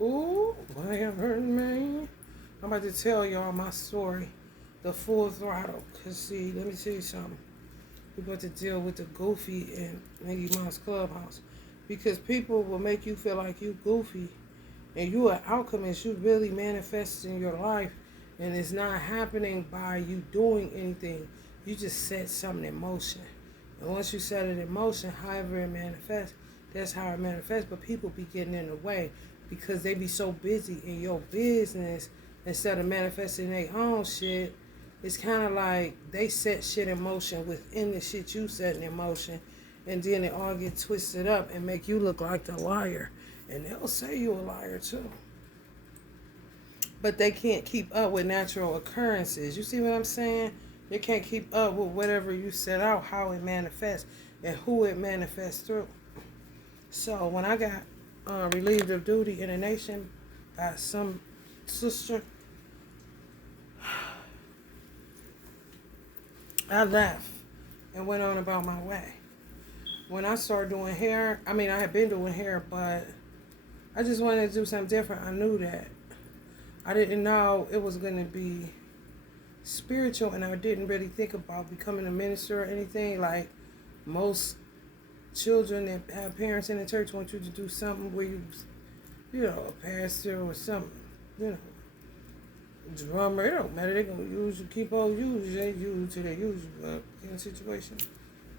Ooh, what have heard, man? I'm about to tell y'all my story, the full throttle. Cause see, let me tell you something. We about to deal with the goofy in Mickey Mouse Clubhouse, because people will make you feel like you goofy, and you are alchemist. You really manifesting your life, and it's not happening by you doing anything. You just set something in motion, and once you set it in motion, however it manifests, that's how it manifests. But people be getting in the way because they be so busy in your business instead of manifesting their own shit. It's kind of like they set shit in motion within the shit you setting in motion, and then it all get twisted up and make you look like the liar. And they'll say you a liar too. But they can't keep up with natural occurrences. You see what I'm saying? They can't keep up with whatever you set out, how it manifests, and who it manifests through. So when I got relieved of duty in the nation by some sister, I left and went on about my way. When I started doing hair, I mean, I had been doing hair, but I just wanted to do something different. I knew that. I didn't know it was going to be spiritual, and I didn't really think about becoming a minister or anything. Like most children that have parents in the church want you to do something where you know, a pastor or something, you know, drummer. It don't matter. They're going to use you, keep on using you. They use you till they use you in a situation.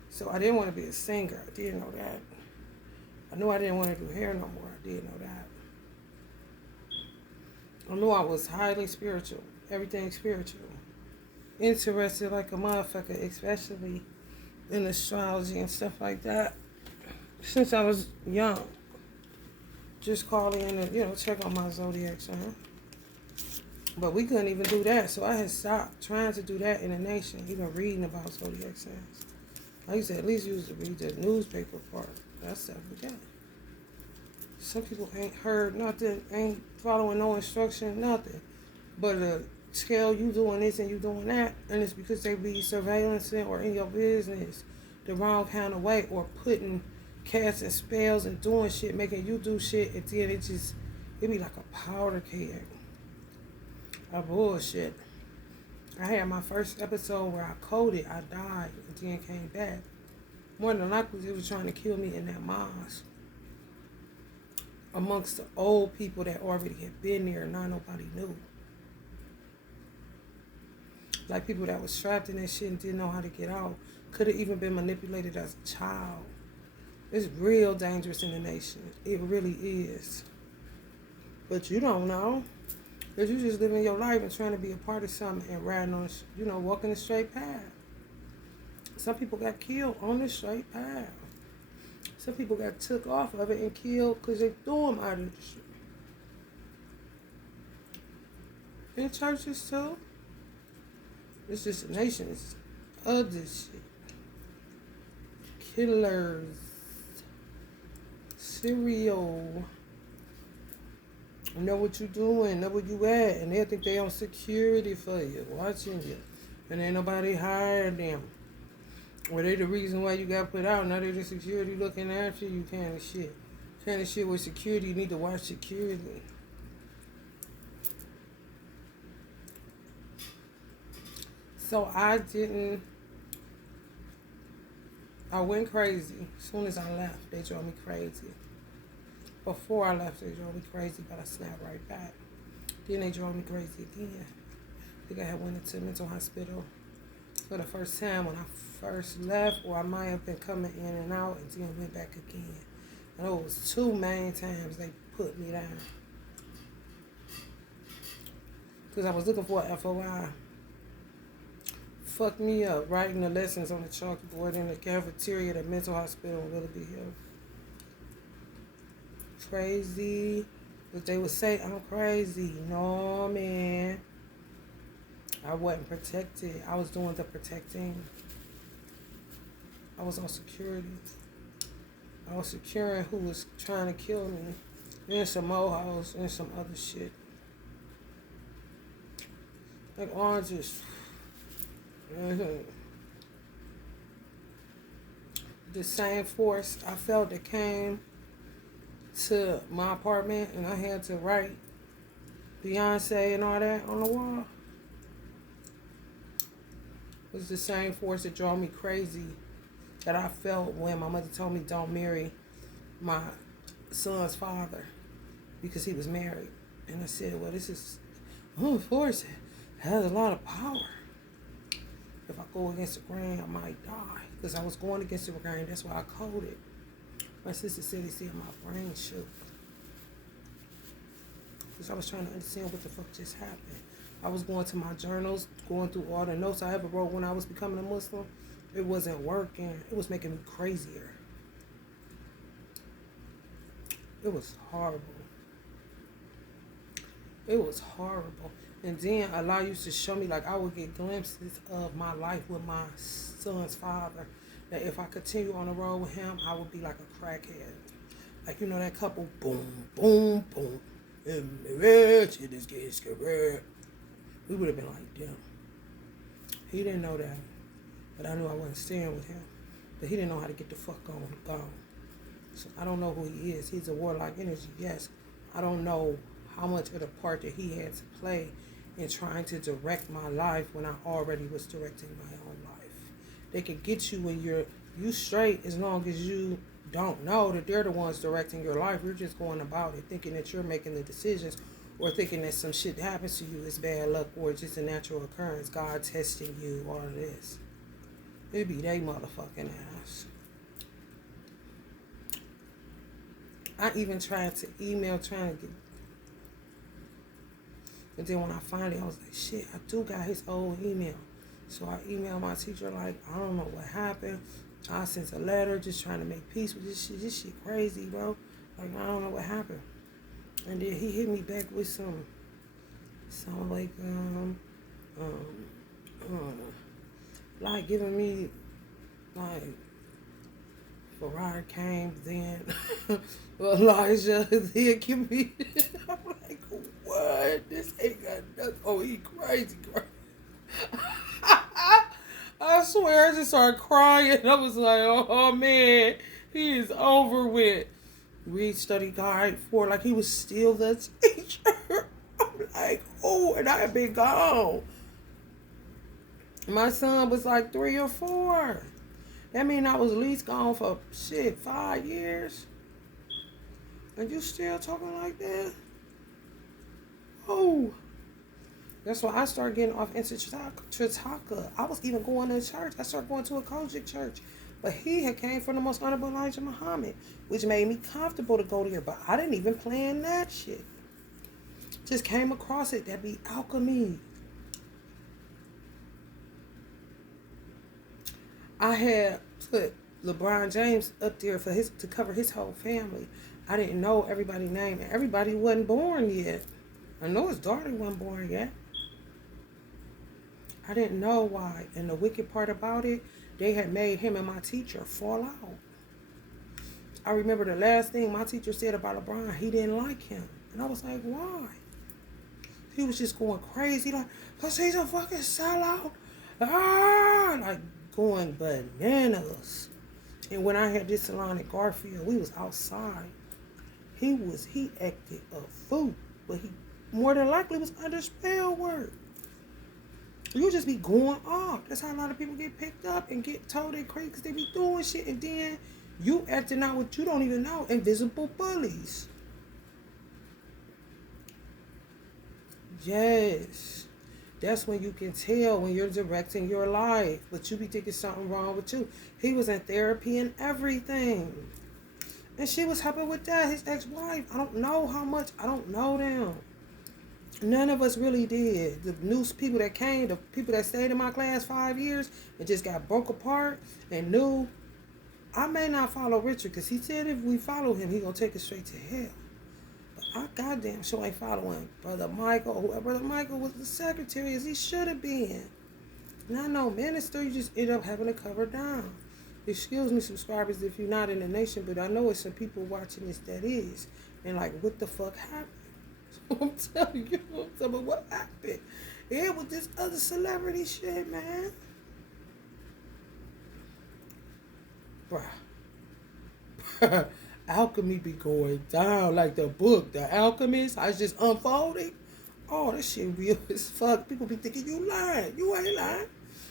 So I didn't want to be a singer. I didn't know that. I knew I didn't want to do hair no more. I did know that. I knew I was highly spiritual. Everything spiritual. Interested like a motherfucker, especially in astrology and stuff like that. Since I was young. Just call in and, you know, check on my zodiac sign. But we couldn't even do that. So I had stopped trying to do that in the nation, even reading about zodiac signs. I used to at least use to read the newspaper part. That stuff we got. Some people ain't heard nothing, ain't following no instruction, nothing. But tell you doing this and you doing that, and it's because they be surveillancing or in your business the wrong kind of way, or putting casting spells and doing shit, making you do shit, and then it be like a powder keg of bullshit. I had my first episode where I coded, I died, and then came back. More than likely, they was trying to kill me in that mosque. Amongst the old people that already had been there, and not nobody knew. Like people that was trapped in that shit and didn't know how to get out. Could have even been manipulated as a child. It's real dangerous in the nation. It really is. But you don't know. Because you just living your life and trying to be a part of something and riding on, you know, walking the straight path. Some people got killed on the straight path. Some people got took off of it and killed because they threw them out of the shit. In churches too. It's just a nation. It's other shit. Killers. Serial. Know what you doing, know where you at, and they'll think they on security for you, watching you, and ain't nobody hired them. Or they the reason why you got put out. Now they the security looking after you, kind of shit. Kind of shit with security, you need to watch security. So I went crazy. As soon as I left, they drove me crazy. Before I left, they drove me crazy, but I snapped right back. Then they drove me crazy again. I think I had went into a mental hospital for the first time when I first left, or I might have been coming in and out and then went back again. And it was 2 main times they put me down. Because I was looking for a FOI. Fucked me up writing the lessons on the chalkboard in the cafeteria at the mental hospital in Willoughby Hill. Crazy. But they would say I'm crazy. No, man. I wasn't protected. I was doing the protecting. I was on security. I was securing who was trying to kill me. And some mohawks and some other shit. Like oranges. The same force I felt that came to my apartment and I had to write Beyonce and all that on the wall, it was the same force that drove me crazy that I felt when my mother told me don't marry my son's father because he was married. And I said, well, this is force. It has a lot of power. If I go against the grain, I might die. Because I was going against the grain. That's why I coded. My sister said my brain shook. Because I was trying to understand what the fuck just happened. I was going to my journals, going through all the notes I ever wrote when I was becoming a Muslim. It wasn't working. It was making me crazier. It was horrible. It was horrible. And then Allah used to show me, like, I would get glimpses of my life with my son's father. That if I continue on the road with him, I would be like a crackhead. Like, you know that couple, boom, boom, boom. And the red shit is getting scared. We would have been like, damn. He didn't know that. But I knew I wasn't staying with him. But he didn't know how to get the fuck gone. So I don't know who he is. He's a warlock energy, yes. I don't know how much of the part that he had to play in trying to direct my life when I already was directing my own life. They can get you when you straight as long as you don't know that they're the ones directing your life. You're just going about it thinking that you're making the decisions or thinking that some shit happens to you is bad luck or just a natural occurrence. God testing you, all of this. It be they motherfucking ass. I even tried to email trying to get. And then when I finally, I was like, shit, I do got his old email. So I emailed my teacher like, I don't know what happened. I sent a letter just trying to make peace with this shit. This shit crazy, bro. Like, I don't know what happened. And then he hit me back with some like giving me like Ferrari came then Elijah then give me I'm like, what? This ain't got nothing. Oh, he crazy. I swear I just started crying. I was like, oh man, he is over with. Read study guide for like he was still the teacher. I'm like, oh, and I had been gone. My son was like 3 or 4. That mean I was at least gone for 5 years. And you still talking like that? Oh. That's why I started getting off into Chautauqua. I was even going to church. I started going to a Kojic church. But he had came from the most honorable Elijah Muhammad, which made me comfortable to go there. But I didn't even plan that shit. Just came across it. That'd be alchemy. I had put LeBron James up there for to cover his whole family. I didn't know everybody's name, and everybody wasn't born yet. I know his daughter wasn't born yet. I didn't know why. And the wicked part about it, they had made him and my teacher fall out. I remember the last thing my teacher said about LeBron, he didn't like him. And I was like, why? He was just going crazy, like, because he's a fucking sellout. Like going bananas. And when I had this salon at Garfield, we was outside. He acted a fool. But he more than likely was under spell work. You just be going off. That's how a lot of people get picked up and get told they crazy because they be doing shit. And then you acting out what you don't even know. Invisible bullies. Yes. That's when you can tell when you're directing your life. But you be thinking something wrong with you. He was in therapy and everything. And she was helping with that. His ex-wife. I don't know how much. I don't know them. None of us really did. The new people that came, the people that stayed in my class 5 years and just got broke apart and knew. I may not follow Richard because he said if we follow him, he going to take us straight to hell. But I goddamn sure ain't following Brother Michael. Whoever Brother Michael was the secretary as he should have been. And I know minister, you just end up having to cover down. Excuse me, subscribers, if you're not in the nation, but I know it's some people watching this that is. And like, what the fuck happened? I'm telling you, what happened. It was this other celebrity shit, man. Bruh. alchemy be going down like the book, The Alchemist. I was just unfolding. Oh, that shit real as fuck. People be thinking you lying. You ain't lying.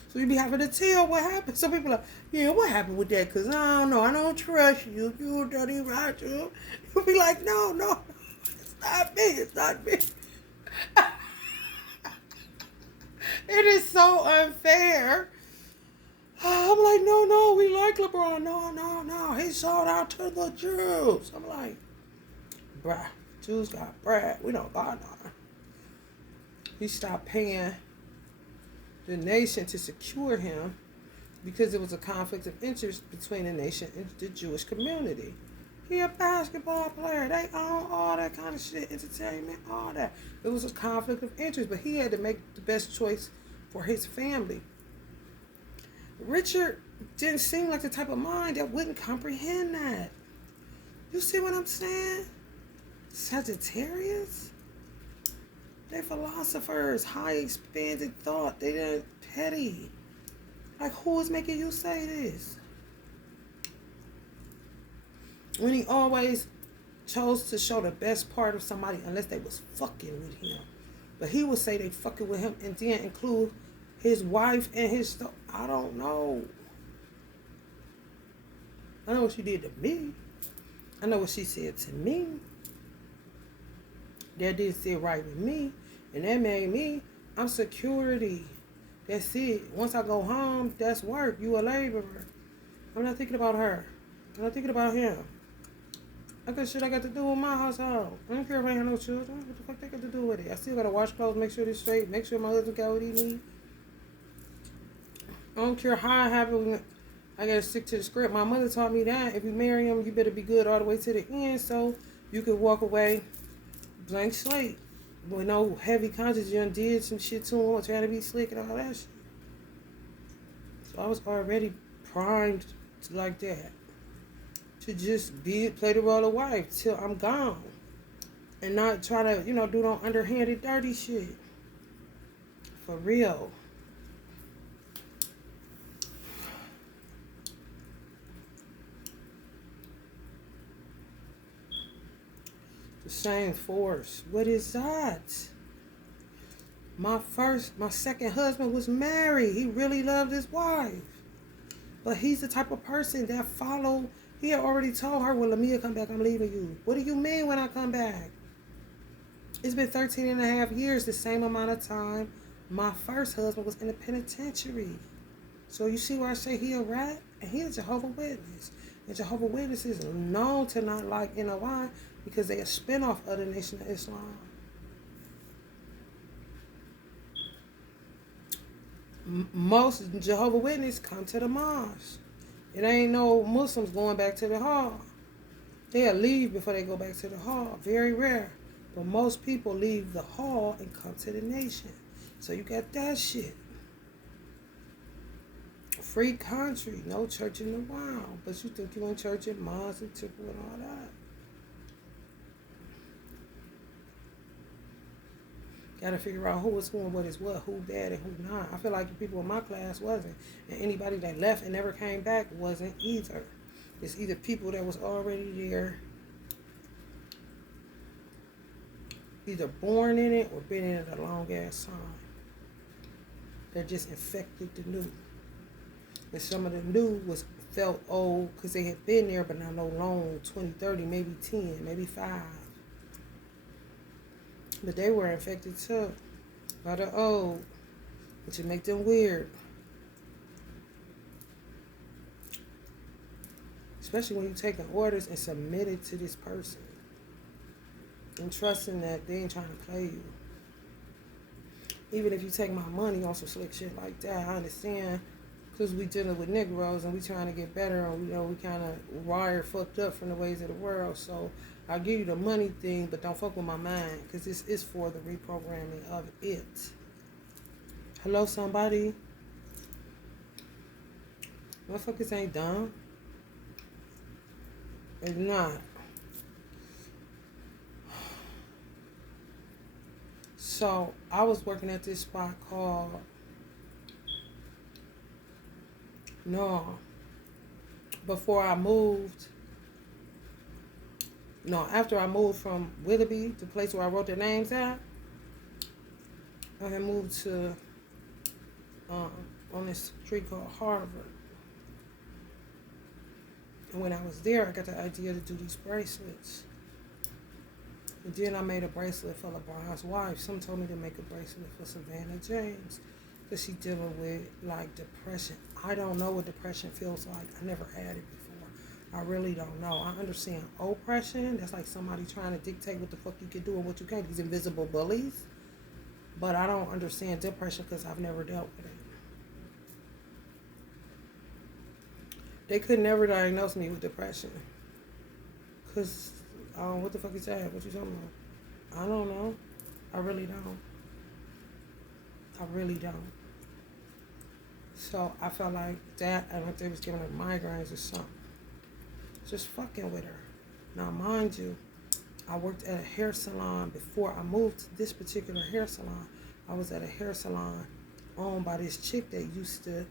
So you be having to tell what happened. Some people are like, yeah, what happened with that? Because I don't know. I don't trust you. You dirty right. You be like, no. It's not me. It's not me. It is so unfair. I'm like, no, we like LeBron. No. He sold out to the Jews. I'm like, bruh, Jews got bread. We don't got none. He stopped paying the nation to secure him because there was a conflict of interest between the nation and the Jewish community. He a basketball player. They own all that kind of shit, entertainment, all that. There was a conflict of interest, but he had to make the best choice for his family. Richard didn't seem like the type of mind that wouldn't comprehend that. You see what I'm saying? Sagittarius? They philosophers, high expanded thought. They didn't petty. Like, who is making you say this? When he always chose to show the best part of somebody unless they was fucking with him. But he would say they fucking with him and then include his wife and his stuff. I don't know. I know what she did to me. I know what she said to me. That did sit right with me. And that made me, I'm security. That's it. Once I go home, that's work. You a laborer. I'm not thinking about her. I'm not thinking about him. I got shit I got to do with my household. I don't care if I ain't have no children. What the fuck they got to do with it? I still got to wash clothes, make sure they're straight, make sure my husband got what he needs. I don't care how I have it. I got to stick to the script. My mother taught me that. If you marry him, you better be good all the way to the end so you could walk away blank slate. With no heavy conscience. You done did some shit to him, trying to be slick and all that shit. So I was already primed like that. To just play the role of wife till I'm gone. And not try to, do no underhanded, dirty shit. For real. The same force. What is that? My second husband was married. He really loved his wife. But he's the type of person that he had already told her, when Lamia come back, I'm leaving you. What do you mean when I come back? It's been 13 and a half years, the same amount of time my first husband was in the penitentiary. So you see where I say he a rat? And he a Jehovah's Witness. And Jehovah's Witnesses are known to not like NOI because they are a spinoff of the Nation of Islam. Most Jehovah's Witnesses come to the mosque. It ain't no Muslims going back to the hall. They'll leave before they go back to the hall. Very rare. But most people leave the hall and come to the nation. So you got that shit. Free country. No church in the wild. But you think you in church in mosque and temple and all that. Gotta figure out who was who and what is what, who bad and who not. I feel like the people in my class wasn't. And anybody that left and never came back wasn't either. It's either people that was already there, either born in it or been in it a long ass time. They're just infected the new. And some of the new felt old because they had been there but not no long, 20, 30, maybe 10, maybe 5. But they were infected too by the old, which would make them weird. Especially when you're taking orders and submitted to this person. And trusting that they ain't trying to play you. Even if you take my money on some slick shit like that, I understand. Because we dealing with Negroes and we trying to get better. And we kind of wired fucked up from the ways of the world. So I'll give you the money thing, but don't fuck with my mind, because this is for the reprogramming of it. Hello, somebody? Motherfuckers ain't dumb. It's not. So I was working at this spot called before I moved No, after I moved from Willoughby, the place where I wrote their names at, I had moved to um, on this street called Harvard. And when I was there, I got the idea to do these bracelets. And then I made a bracelet for LeBron's wife. Some told me to make a bracelet for Savannah James because she's dealing with like depression. I don't know what depression feels like. I never had it before. I really don't know. I understand oppression. That's like somebody trying to dictate what the fuck you can do and what you can't. These invisible bullies. But I don't understand depression because I've never dealt with it. They could never diagnose me with depression. Because, what the fuck is that? What you talking about? I don't know. I really don't. I really don't. So I felt like that, and if they was giving her migraines or something. Just fucking with her. Now, mind you, I worked at a hair salon before I moved to this particular hair salon. I was at a hair salon owned by this chick that used to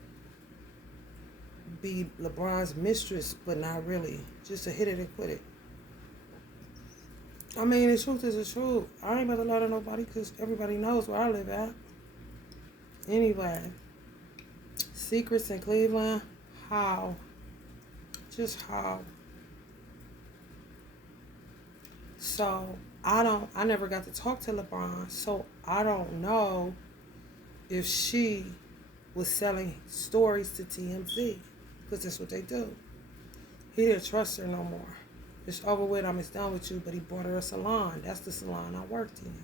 be LeBron's mistress, but not really. Just to hit it and quit it. I mean, the truth is the truth. I ain't about to lie to nobody because everybody knows where I live at. Anyway, secrets in Cleveland, how? Just how? So, I never got to talk to LeBron, so I don't know if she was selling stories to TMZ, because that's what they do. He didn't trust her no more. It's over with, it's done with you, but he bought her a salon. That's the salon I worked in.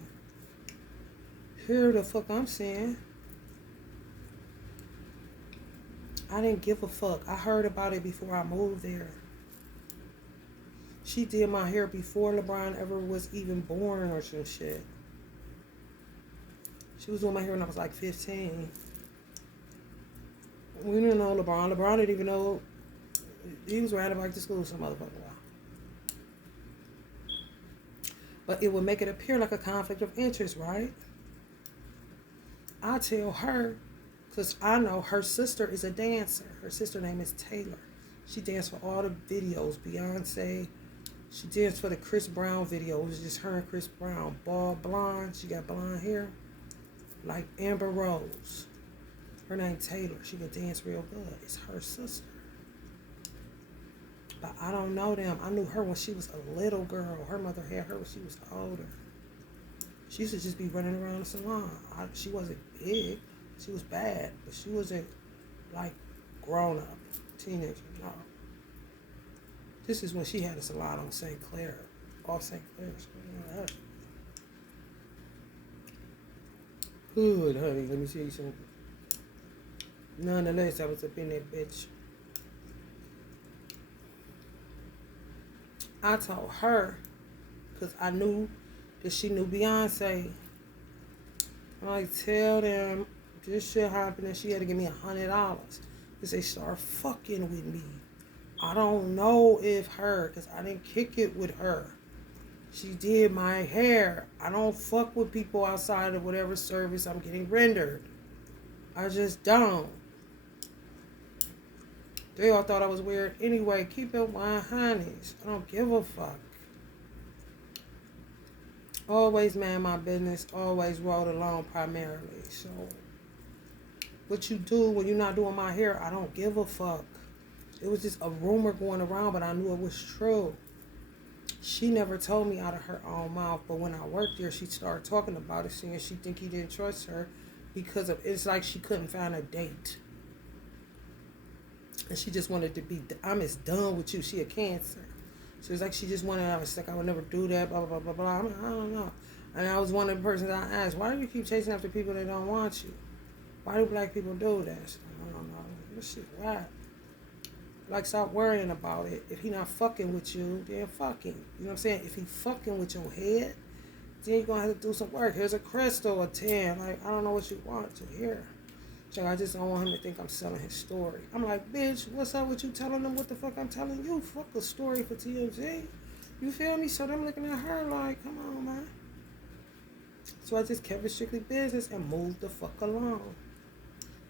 Here the fuck I'm saying. I didn't give a fuck. I heard about it before I moved there. She did my hair before LeBron ever was even born or some shit. She was doing my hair when I was like 15. We didn't know LeBron. LeBron didn't even know he was riding a bike to school some motherfucking while. But it would make it appear like a conflict of interest, right? I tell her, because I know her sister is a dancer. Her sister name is Taylor. She danced for all the videos. Beyonce. She danced for the Chris Brown video. It was just her and Chris Brown. Bald blonde. She got blonde hair. Like Amber Rose. Her name Taylor. She can dance real good. It's her sister. But I don't know them. I knew her when she was a little girl. Her mother had her when she was older. She used to just be running around the salon. She wasn't big. She was bad. But she wasn't like grown up. Teenager. No. This is when she had a salon on St. Clair. Off St. Clair. Good, honey. Let me see something. Nonetheless, I was up in that bitch. I told her, because I knew that she knew Beyonce. I'm like, tell them this shit happened and she had to give me $100 because they start fucking with me. I don't know if her, because I didn't kick it with her. She did my hair. I don't fuck with people outside of whatever service I'm getting rendered. I just don't. They all thought I was weird. Anyway, keep it 100. I don't give a fuck. Always man my business. Always rolled alone primarily. So, what you do when you're not doing my hair, I don't give a fuck. It was just a rumor going around, but I knew it was true. She never told me out of her own mouth, but when I worked there, she started talking about it, saying she think he didn't trust her because of, it's like she couldn't find a date. And she just wanted to be, I'm as done with you. She a Cancer. So it's like she just wanted, I was like, I would never do that, blah, blah, blah, blah, blah. I don't know. And I was one of the persons I asked, why do you keep chasing after people that don't want you? Why do black people do that? I don't know. This shit right. Like, stop worrying about it. If he not fucking with you, then fucking. You know what I'm saying? If he fucking with your head, then you're going to have to do some work. Here's a crystal, a 10. Like, I don't know what you want to hear. So I just don't want him to think I'm selling his story. I'm like, bitch, what's up with you telling them what the fuck I'm telling you? Fuck a story for TMZ. You feel me? So I'm looking at her like, come on, man. So I just kept it strictly business and moved the fuck along.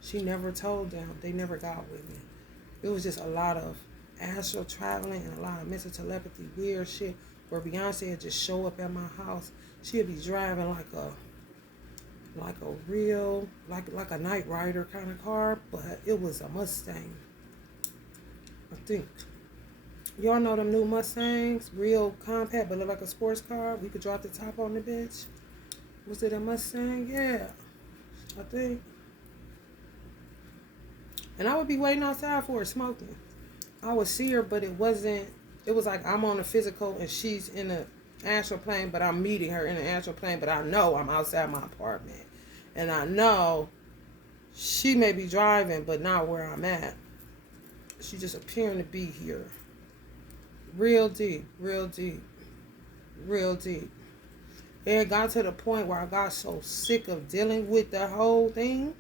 She never told them. They never got with me. It was just a lot of astral traveling and a lot of mental telepathy, weird shit where Beyonce would just show up at my house. She'd be driving like a real, like a Knight Rider kind of car, but it was a Mustang, I think. Y'all know them new Mustangs, real compact, but look like a sports car. We could drop the top on the bitch. Was it a Mustang? Yeah, I think. And I would be waiting outside for her smoking. I would see her, but it was like I'm on a physical and she's in a astral plane, but I'm meeting her in an astral plane, but I know I'm outside my apartment. And I know she may be driving, but not where I'm at. She just appearing to be here. Real deep, real deep, real deep. It got to the point where I got so sick of dealing with the whole thing.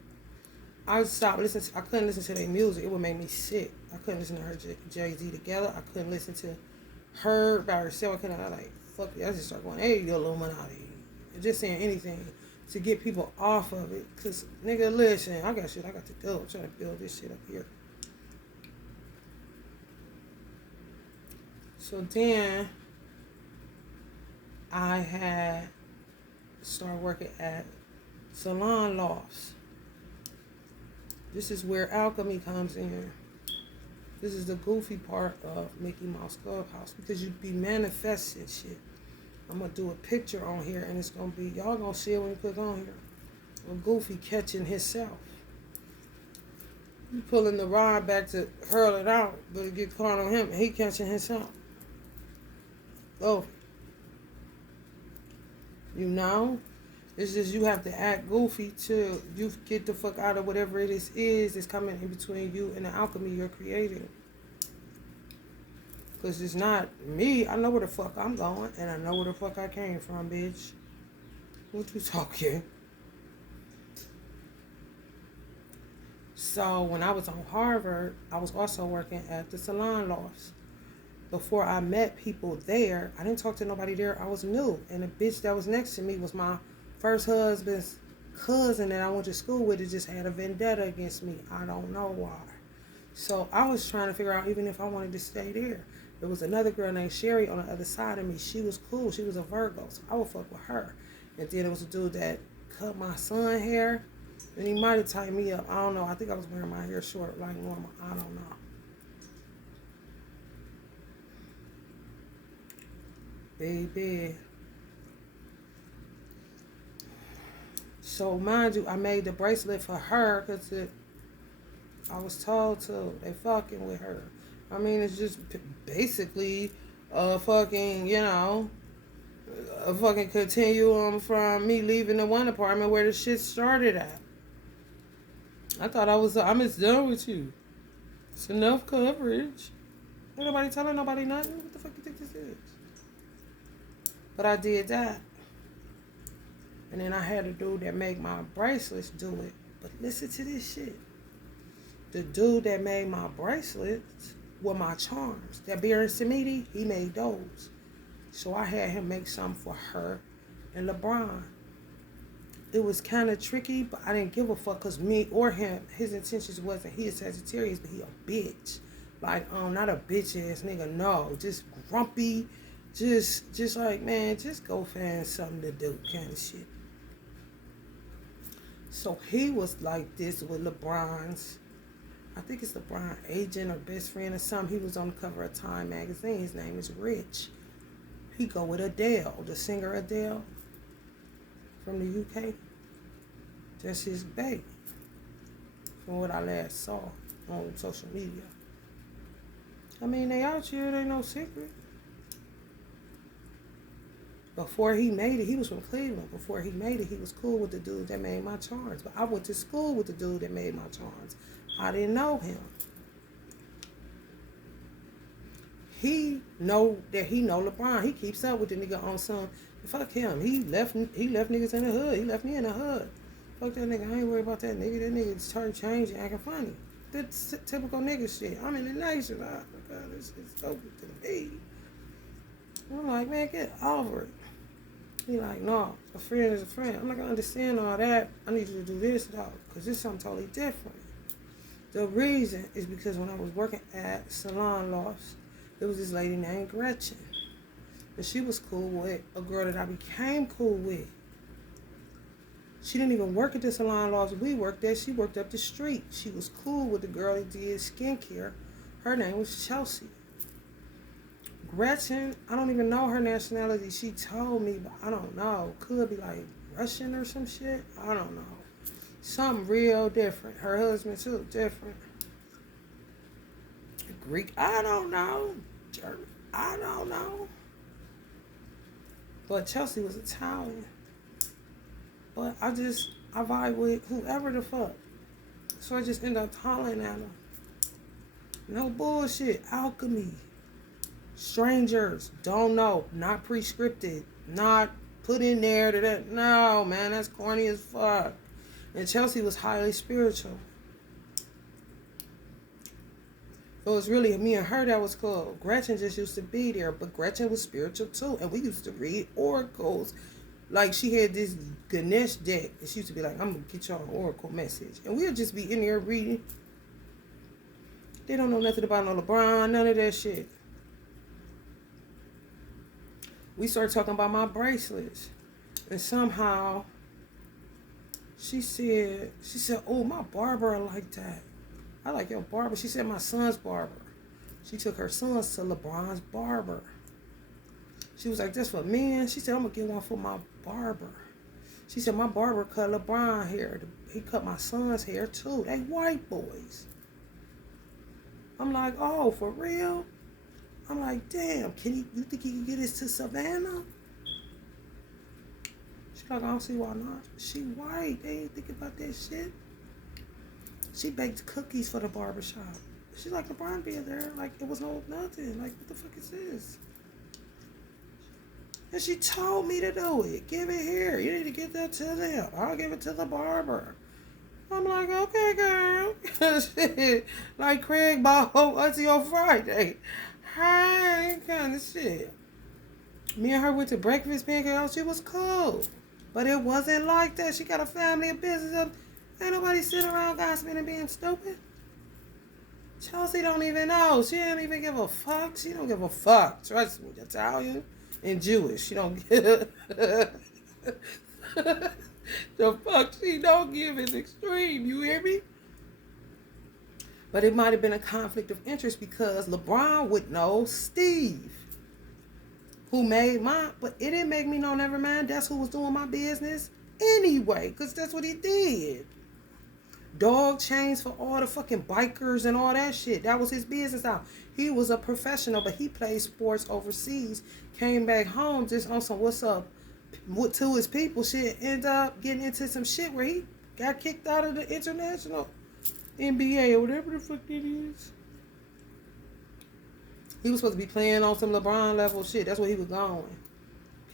I stopped listening. I couldn't listen to their music. It would make me sick. I couldn't listen to her Jay-Z together. I couldn't listen to her by herself. I couldn't. I like fuck it. I just started going, hey, you Illuminati, and just saying anything to get people off of it. Cause nigga, listen, I got shit I got to do. I'm trying to build this shit up here. So then I had started working at Salon Lofts. This is where alchemy comes in. This is the goofy part of Mickey Mouse Clubhouse because you be manifesting shit. I'm going to do a picture on here and it's going to be, y'all going to see it when you click on here. A goofy catching himself. You pulling the rod back to hurl it out, but it get caught on him and he catching himself. Oh. You know? It's just you have to act goofy till you get the fuck out of whatever it is that's coming in between you and the alchemy you're creating. Because it's not me. I know where the fuck I'm going and I know where the fuck I came from, bitch. What you talking? So when I was on Harvard, I was also working at the Salon Lofts. Before I met people there, I didn't talk to nobody there. I was new. And the bitch that was next to me was my first husband's cousin that I went to school with. It just had a vendetta against me. I don't know why. So I was trying to figure out even if I wanted to stay there. There was another girl named Sherry on the other side of me. She was cool. She was a Virgo. So I would fuck with her. And then there was a dude that cut my son hair. And he might have tied me up. I don't know. I think I was wearing my hair short like normal. I don't know. Baby. So mind you, I made the bracelet for her because I was told to. They fucking with her. I mean, it's just basically a fucking, you know, a fucking continuum from me leaving the one apartment where the shit started at. I thought I'm just done with you. It's enough coverage. Ain't nobody telling nobody nothing. What the fuck you think this is? But I did that. And then I had a dude that made my bracelets do it. But listen to this shit. The dude that made my bracelets were my charms. That Baron Samedi, he made those. So I had him make some for her and LeBron. It was kind of tricky, but I didn't give a fuck because me or him, his intentions wasn't, he is Sagittarius, but he a bitch. Like, not a bitch ass nigga, no. Just grumpy. Just like, man, just go find something to do kind of shit. So he was like this with LeBron's, I think it's LeBron agent or best friend or something. He was on the cover of Time magazine. His name is Rich. He go with Adele, the singer Adele from the UK. That's his baby, from what I last saw on social media. I mean, they out here, it ain't no secret. Before he made it, he was from Cleveland. Before he made it, he was cool with the dude that made my charms. But I went to school with the dude that made my charms. I didn't know him. He know LeBron. He keeps up with the nigga on some. Fuck him. He left niggas in the hood. He left me in the hood. Fuck that nigga. I ain't worried about that nigga. That nigga started changing, acting funny. That's typical nigga shit. I'm in the nation. Oh my God, this is so good to me. I'm like, man, get over it. He like, no, a friend is a friend. I'm not going to understand all that. I need you to do this, though, because this is something totally different. The reason is because when I was working at Salon Lofts, there was this lady named Gretchen. Because she was cool with a girl that I became cool with. She didn't even work at the salon laws we worked at. She worked up the street. She was cool with the girl that did skincare. Her name was Chelsea. Gretchen, I don't even know her nationality. She told me, but I don't know. Could be like Russian or some shit. I don't know. Something real different. Her husband too, different. Greek, I don't know. German, I don't know. But Chelsea was Italian. But I vibe with whoever the fuck. So I just end up hollering at her. No bullshit. Alchemy. Strangers. Don't know. Not prescripted. Not put in there to that. No, man. That's corny as fuck. And Chelsea was highly spiritual. So it was really me and her that was cool. Gretchen just used to be there. But Gretchen was spiritual too. And we used to read oracles. Like, she had this Ganesh deck. And she used to be like, I'm going to get y'all an oracle message. And we'll just be in there reading. They don't know nothing about no LeBron, none of that shit. We started talking about my bracelets. And somehow, she said, oh, my barber like that. I like your barber. She said, my son's barber. She took her sons to LeBron's barber. She was like, that's for men. She said, I'm going to get one for my barber. She said, my barber cut LeBron hair. He cut my son's hair too. They white boys. I'm like, oh, for real? I'm like, damn, you think he can get us to Savannah? She's like, I don't see why not. She white. They ain't thinking about that shit. She baked cookies for the barbershop. She's like, LeBron being there. Like, it was no nothing. Like, what the fuck is this? And she told me to do it. Give it here. You need to get that to them. I'll give it to the barber. I'm like, okay, girl. Like Craig bought Auntie on Friday. Hi, kind of shit. Me and her went to breakfast, pancake. She was cool. But it wasn't like that. She got a family and business. Ain't nobody sitting around gossiping and being stupid. Chelsea don't even know. She don't even give a fuck. She don't give a fuck. Trust me, Italian and Jewish. She don't give the fuck she don't give is extreme. You hear me? But it might have been a conflict of interest because LeBron would know Steve, who made mine. But it didn't make me know, never mind. That's who was doing my business anyway, because that's what he did. Dog chains for all the fucking bikers and all that shit. That was his business out. He was a professional, but he played sports overseas. Came back home just on some what's up to his people shit. Ended up getting into some shit where he got kicked out of the international NBA or whatever the fuck it is. He was supposed to be playing on some LeBron level shit. That's where he was going.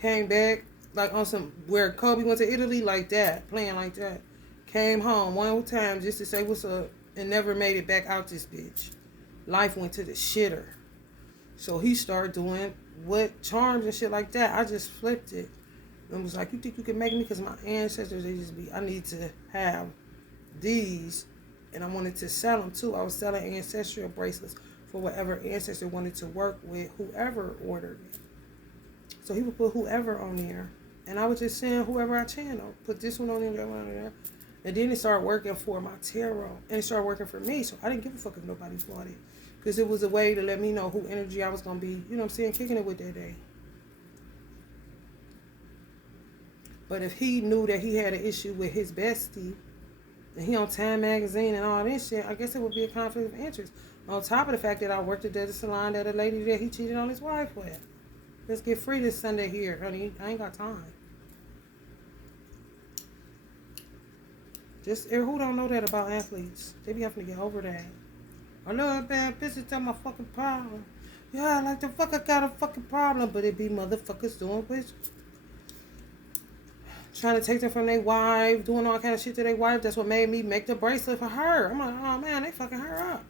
Came back like on some where Kobe went to Italy like that, playing like that. Came home one time just to say what's up and never made it back out this bitch. Life went to the shitter. So he started doing what charms and shit like that. I just flipped it and was like, you think you can make me? Because my ancestors, I need to have these. And I wanted to sell them too. I was selling ancestral bracelets for whatever ancestor wanted to work with, whoever ordered it. So he would put whoever on there. And I would just send whoever I channel. Put this one on there, that one on there. And then it started working for my tarot. And it started working for me. So I didn't give a fuck if nobody bought it. Because it was a way to let me know who energy I was going to be, you know what I'm saying, kicking it with that day. But if he knew that he had an issue with his bestie, and he on Time Magazine and all this shit, I guess it would be a conflict of interest. On top of the fact that I worked at the salon that a lady that he cheated on his wife with. Let's get free this Sunday here, honey. I ain't got time. Just who don't know that about athletes? They be having to get over that. I know a bad business, that's my fucking problem. Yeah, like the fuck I got a fucking problem, but it be motherfuckers doing which trying to take them from their wife, doing all kind of shit to their wife. That's what made me make the bracelet for her. I'm like, oh man, they fucking her up.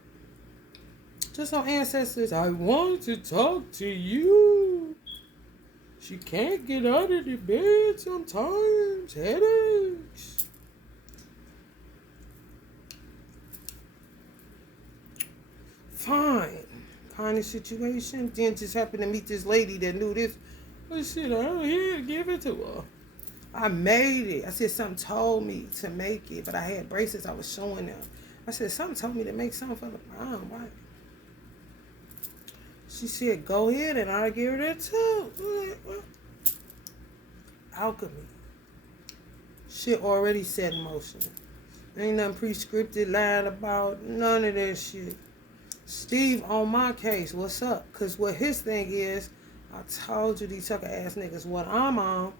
Just on ancestors. I want to talk to you. She can't get out of the bed sometimes. Headaches. Fine. Kind of situation. Then just happened to meet this lady that knew this But shit, I don't hear it. Give it to her. I made it. I said something told me to make it, but I had bracelets I was showing them. I said something told me to make something for the prom. Right? She said, go ahead and I'll give her that too. Well, alchemy. Shit already set in motion. Ain't nothing pre-scripted, lied about, none of that shit. Steve on my case, what's up? Because what his thing is, I told you these sucker ass niggas, what I'm on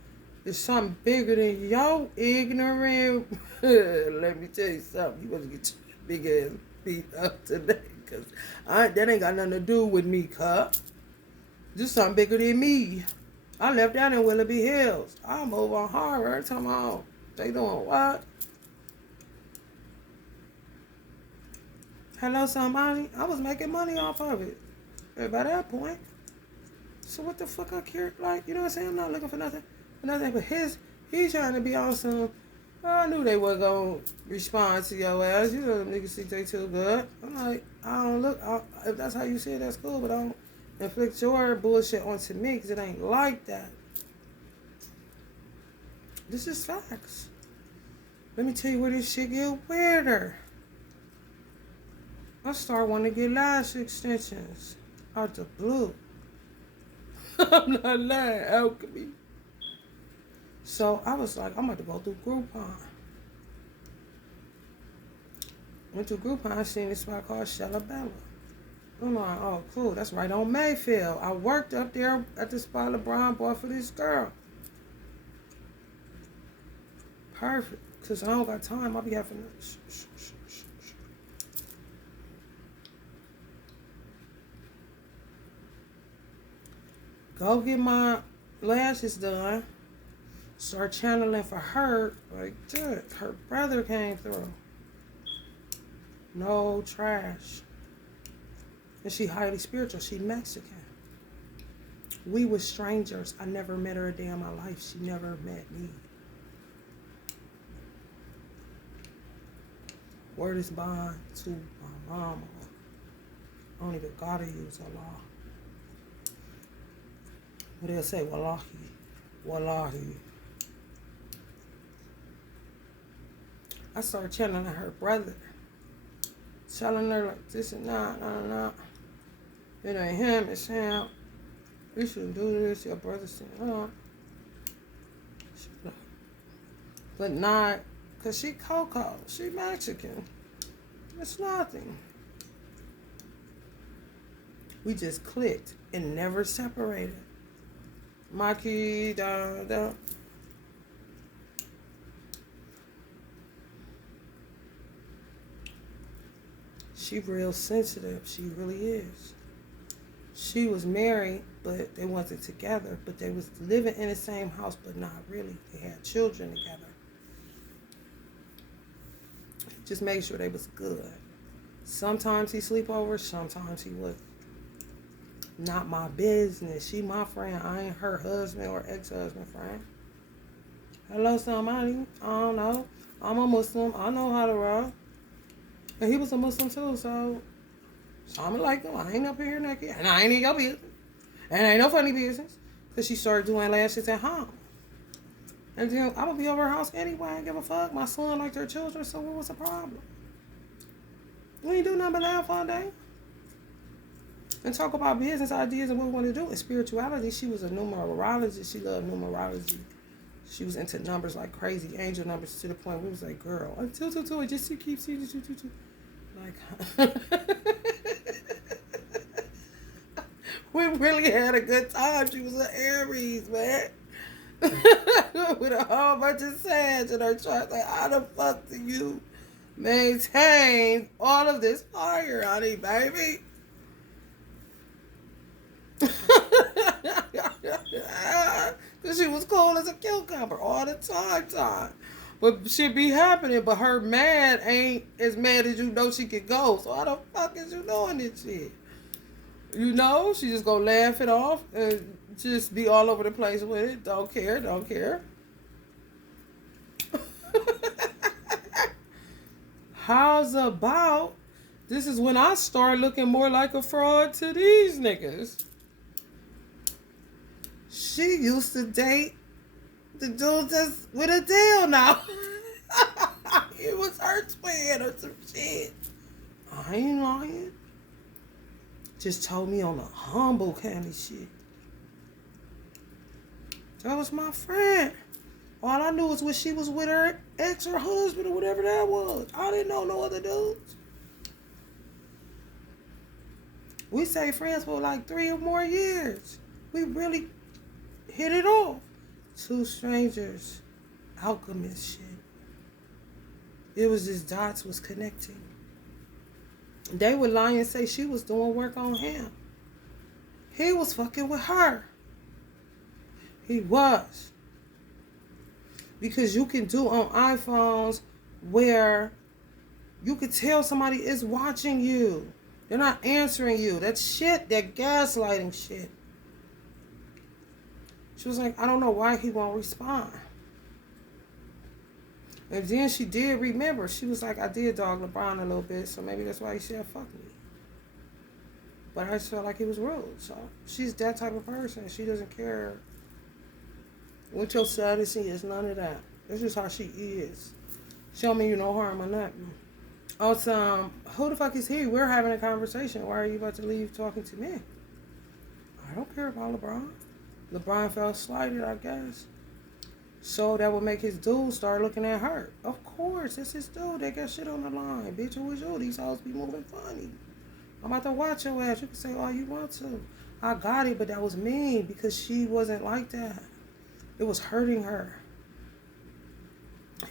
is something bigger than your ignorant. Let me tell you something. You must get your big ass beat up today. Because that ain't got nothing to do with me, cup. This something bigger than me. I left down in Willoughby Hills. I move on hard every time I'm on. They doing what? Hello, somebody. I was making money off of it. And by that point. So what the fuck I care? Like, you know what I'm saying? I'm not looking for nothing. But he's trying to be awesome. I knew they were going to respond to your ass. You know them niggas think they too good. I'm like, if that's how you see it, that's cool. But I don't inflict your bullshit onto me because it ain't like that. This is facts. Let me tell you where this shit get weirder. I start wanting to get lash extensions out the blue. I'm not lying, alchemy. So I was like, I'm about to go through Groupon. Went to Groupon, I seen this spot called Shellabella. I'm like, oh, cool, that's right on Mayfield. I worked up there at the spot LeBron bought for this girl. Perfect, because I don't got time. I'll be having to... Go get my lashes done. Start channeling for her. Like, dude, her brother came through. No trash. And she highly spiritual. She Mexican. We were strangers. I never met her a day in my life. She never met me. Word is bond to my mama. I don't even gotta use Allah. What they'll say, wallahi, wallahi. I started channeling her brother. Telling her like this and nah. It ain't him, it's him. You shouldn't do this. Your brother said, oh. But not, because she Coco. She Mexican. It's nothing. We just clicked and never separated. Maki, da. She real sensitive. She really is. She was married, but they wasn't together. But they was living in the same house, but not really. They had children together. Just make sure they was good. Sometimes he sleep over, sometimes he wasn't. Not my business. She my friend. I ain't her husband or ex-husband friend. Hello, somebody. I don't know. I'm a Muslim. I know how to roll. And he was a Muslim too, so I'm like him. I ain't up here naked. And I ain't in your business. And ain't no funny business. Because she started doing lashes at home. And then I'm going to be over her house anyway. I ain't give a fuck. My son liked her children, so what was the problem? We ain't do nothing but laugh all day. And talk about business ideas and what we want to do. And spirituality, she was a numerologist. She loved numerology. She was into numbers like crazy, angel numbers, to the point we was like, girl, 222, just keep seeing 222. Like, we really had a good time. She was an Aries, man. With a whole bunch of sage in her chart. Like, how the fuck do you maintain all of this fire, honey, baby? Because she was cool as a cucumber all the time. But shit be happening, but her mad ain't as mad as you know she could go. So how the fuck is you doing this shit? You know, she just gonna laugh it off and just be all over the place with it. Don't care. How's about, this is when I start looking more like a fraud to these niggas. She used to date the dude that's with a deal now. It was her twin or some shit. I ain't lying. Just told me on the humble kind of shit. That was my friend. All I knew was when she was with her ex or husband or whatever that was. I didn't know no other dudes. We stayed friends for like 3 or more years. We really hit it off. 2 strangers. Alchemist shit. It was just dots was connecting. They would lie and say she was doing work on him. He was fucking with her. He was. Because you can do on iPhones where you could tell somebody is watching you. They're not answering you. That shit, that gaslighting shit. She was like, I don't know why he won't respond. And then she did remember. She was like, I did dog LeBron a little bit, so maybe that's why he said fuck me. But I just felt like he was rude. So she's that type of person. She doesn't care what your status is, none of that. That's just how she is. She don't mean you no harm or nothing. Also, who the fuck is he? We're having a conversation. Why are you about to leave talking to me? I don't care about LeBron. LeBron felt slighted, I guess. So that would make his dude start looking at her. Of course, it's his dude. They got shit on the line. Bitch, who is you? These hoes be moving funny. I'm about to watch your ass. You can say all you want to. I got it, but that was mean because she wasn't like that. It was hurting her.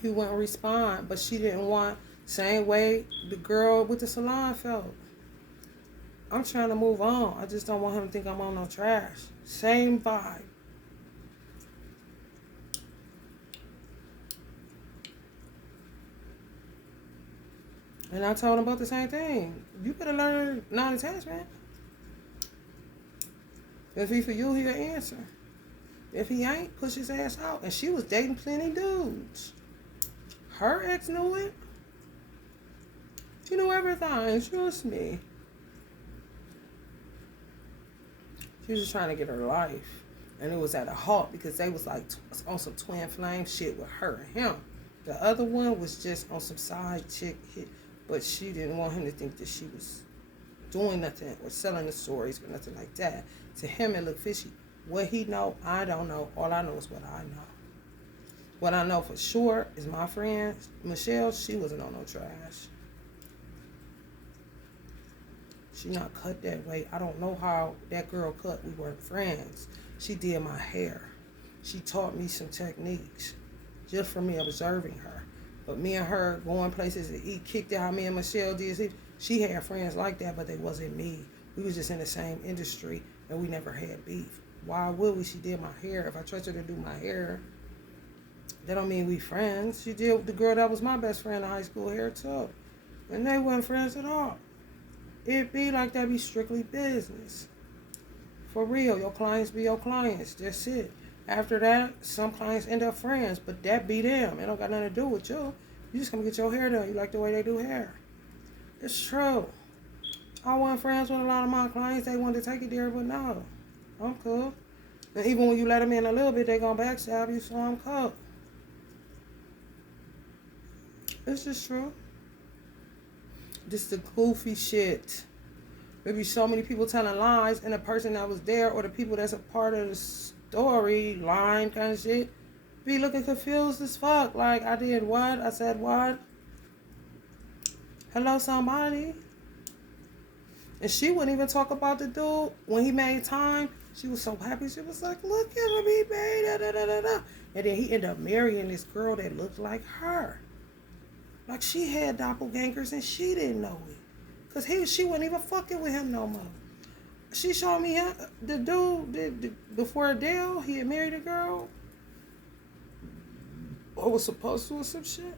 He wouldn't respond, but she didn't want same way the girl with the salon felt. I'm trying to move on. I just don't want him to think I'm on no trash. Same vibe. And I told him about the same thing. You better learn non-attachment. If he for you, he'll answer. If he ain't, push his ass out. And she was dating plenty dudes. Her ex knew it. She knew everything. Trust me. She was just trying to get her life. And it was at a halt because they was like on some twin flame shit with her and him. The other one was just on some side chick hit. But she didn't want him to think that she was doing nothing or selling the stories or nothing like that. To him, it looked fishy. What he know, I don't know. All I know is what I know. What I know for sure is my friend, Michelle, she wasn't on no trash. She not cut that way. I don't know how that girl cut. We weren't friends. She did my hair. She taught me some techniques just from me observing her. But me and her going places to eat, kicked out how me and Michelle did. She had friends like that, but they wasn't me. We was just in the same industry, and we never had beef. Why would we? She did my hair. If I trust her to do my hair, that don't mean we friends. She did the girl that was my best friend in high school hair too. And they weren't friends at all. It be like that, be strictly business. For real, your clients be your clients. That's it. After that, some clients end up friends, but that be them. It don't got nothing to do with you. You just come get your hair done. You like the way they do hair. It's true. I wasn't friends with a lot of my clients. They wanted to take it there, but no. I'm cool. And even when you let them in a little bit, they gonna backstab you, so I'm cool. It's just true. Just the goofy shit. There be so many people telling lies, and the person that was there or the people that's a part of the story line kind of shit be looking confused as fuck. Like, I did what? I said what? Hello, somebody. And she wouldn't even talk about the dude when he made time. She was so happy. She was like, look at him, he made da da da da da. And then he ended up marrying this girl that looked like her. Like, she had doppelgangers and she didn't know it. Because she wasn't even fucking with him no more. She showed me the dude before a deal, he had married a girl. Or was supposed to or some shit.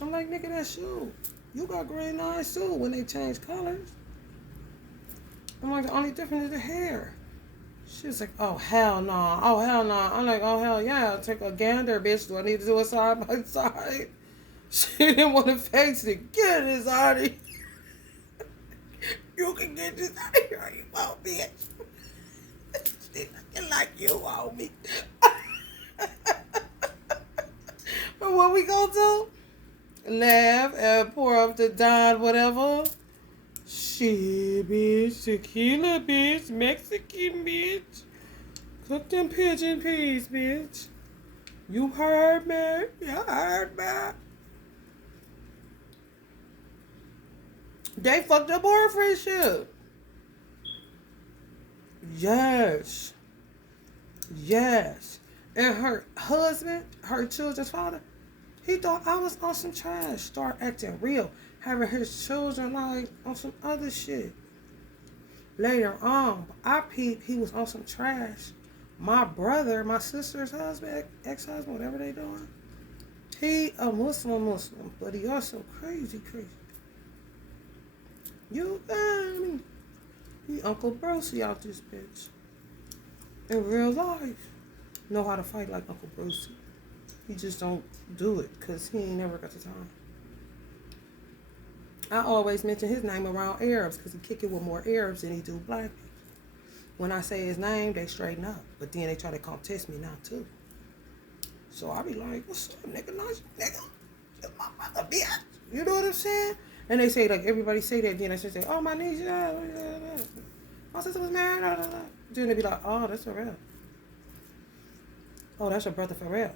I'm like, nigga, that's you. You got green eyes too when they change colors. I'm like, the only difference is the hair. She was like, oh, hell no. Nah. Oh, hell no. Nah. I'm like, oh, hell yeah. I'll take a gander, bitch. Do I need to do it side by side? She didn't want to face it. Get this out of here. You can get this out of here. You won't, bitch. They looking like you on me. But what we gonna do? Laugh and pour up the Don whatever. Shit, bitch. Tequila, bitch. Mexican, bitch. Cook them pigeon peas, bitch. You heard me? You heard me? They fucked up boyfriend shit. Yes. Yes. And her husband, her children's father, he thought I was on some trash. Start acting real. Having his children like on some other shit. Later on, I peeped he was on some trash. My brother, my sister's husband, ex-husband, whatever they doing, he a Muslim, but he also crazy. You got me. He Uncle Brucey out this bitch. In real life. Know how to fight like Uncle Brucey. He just don't do it because he ain't never got the time. I always mention his name around Arabs because he kick it with more Arabs than he do black people. When I say his name, they straighten up. But then they try to come test me now too. So I be like, what's up, nigga? Nice nigga. That's my brother, bitch. You know what I'm saying? And they say, like, everybody say that. Then they say, oh, my niece, yeah. My sister was married. Then they be like, oh, that's Pharrell. Oh, that's your brother Pharrell.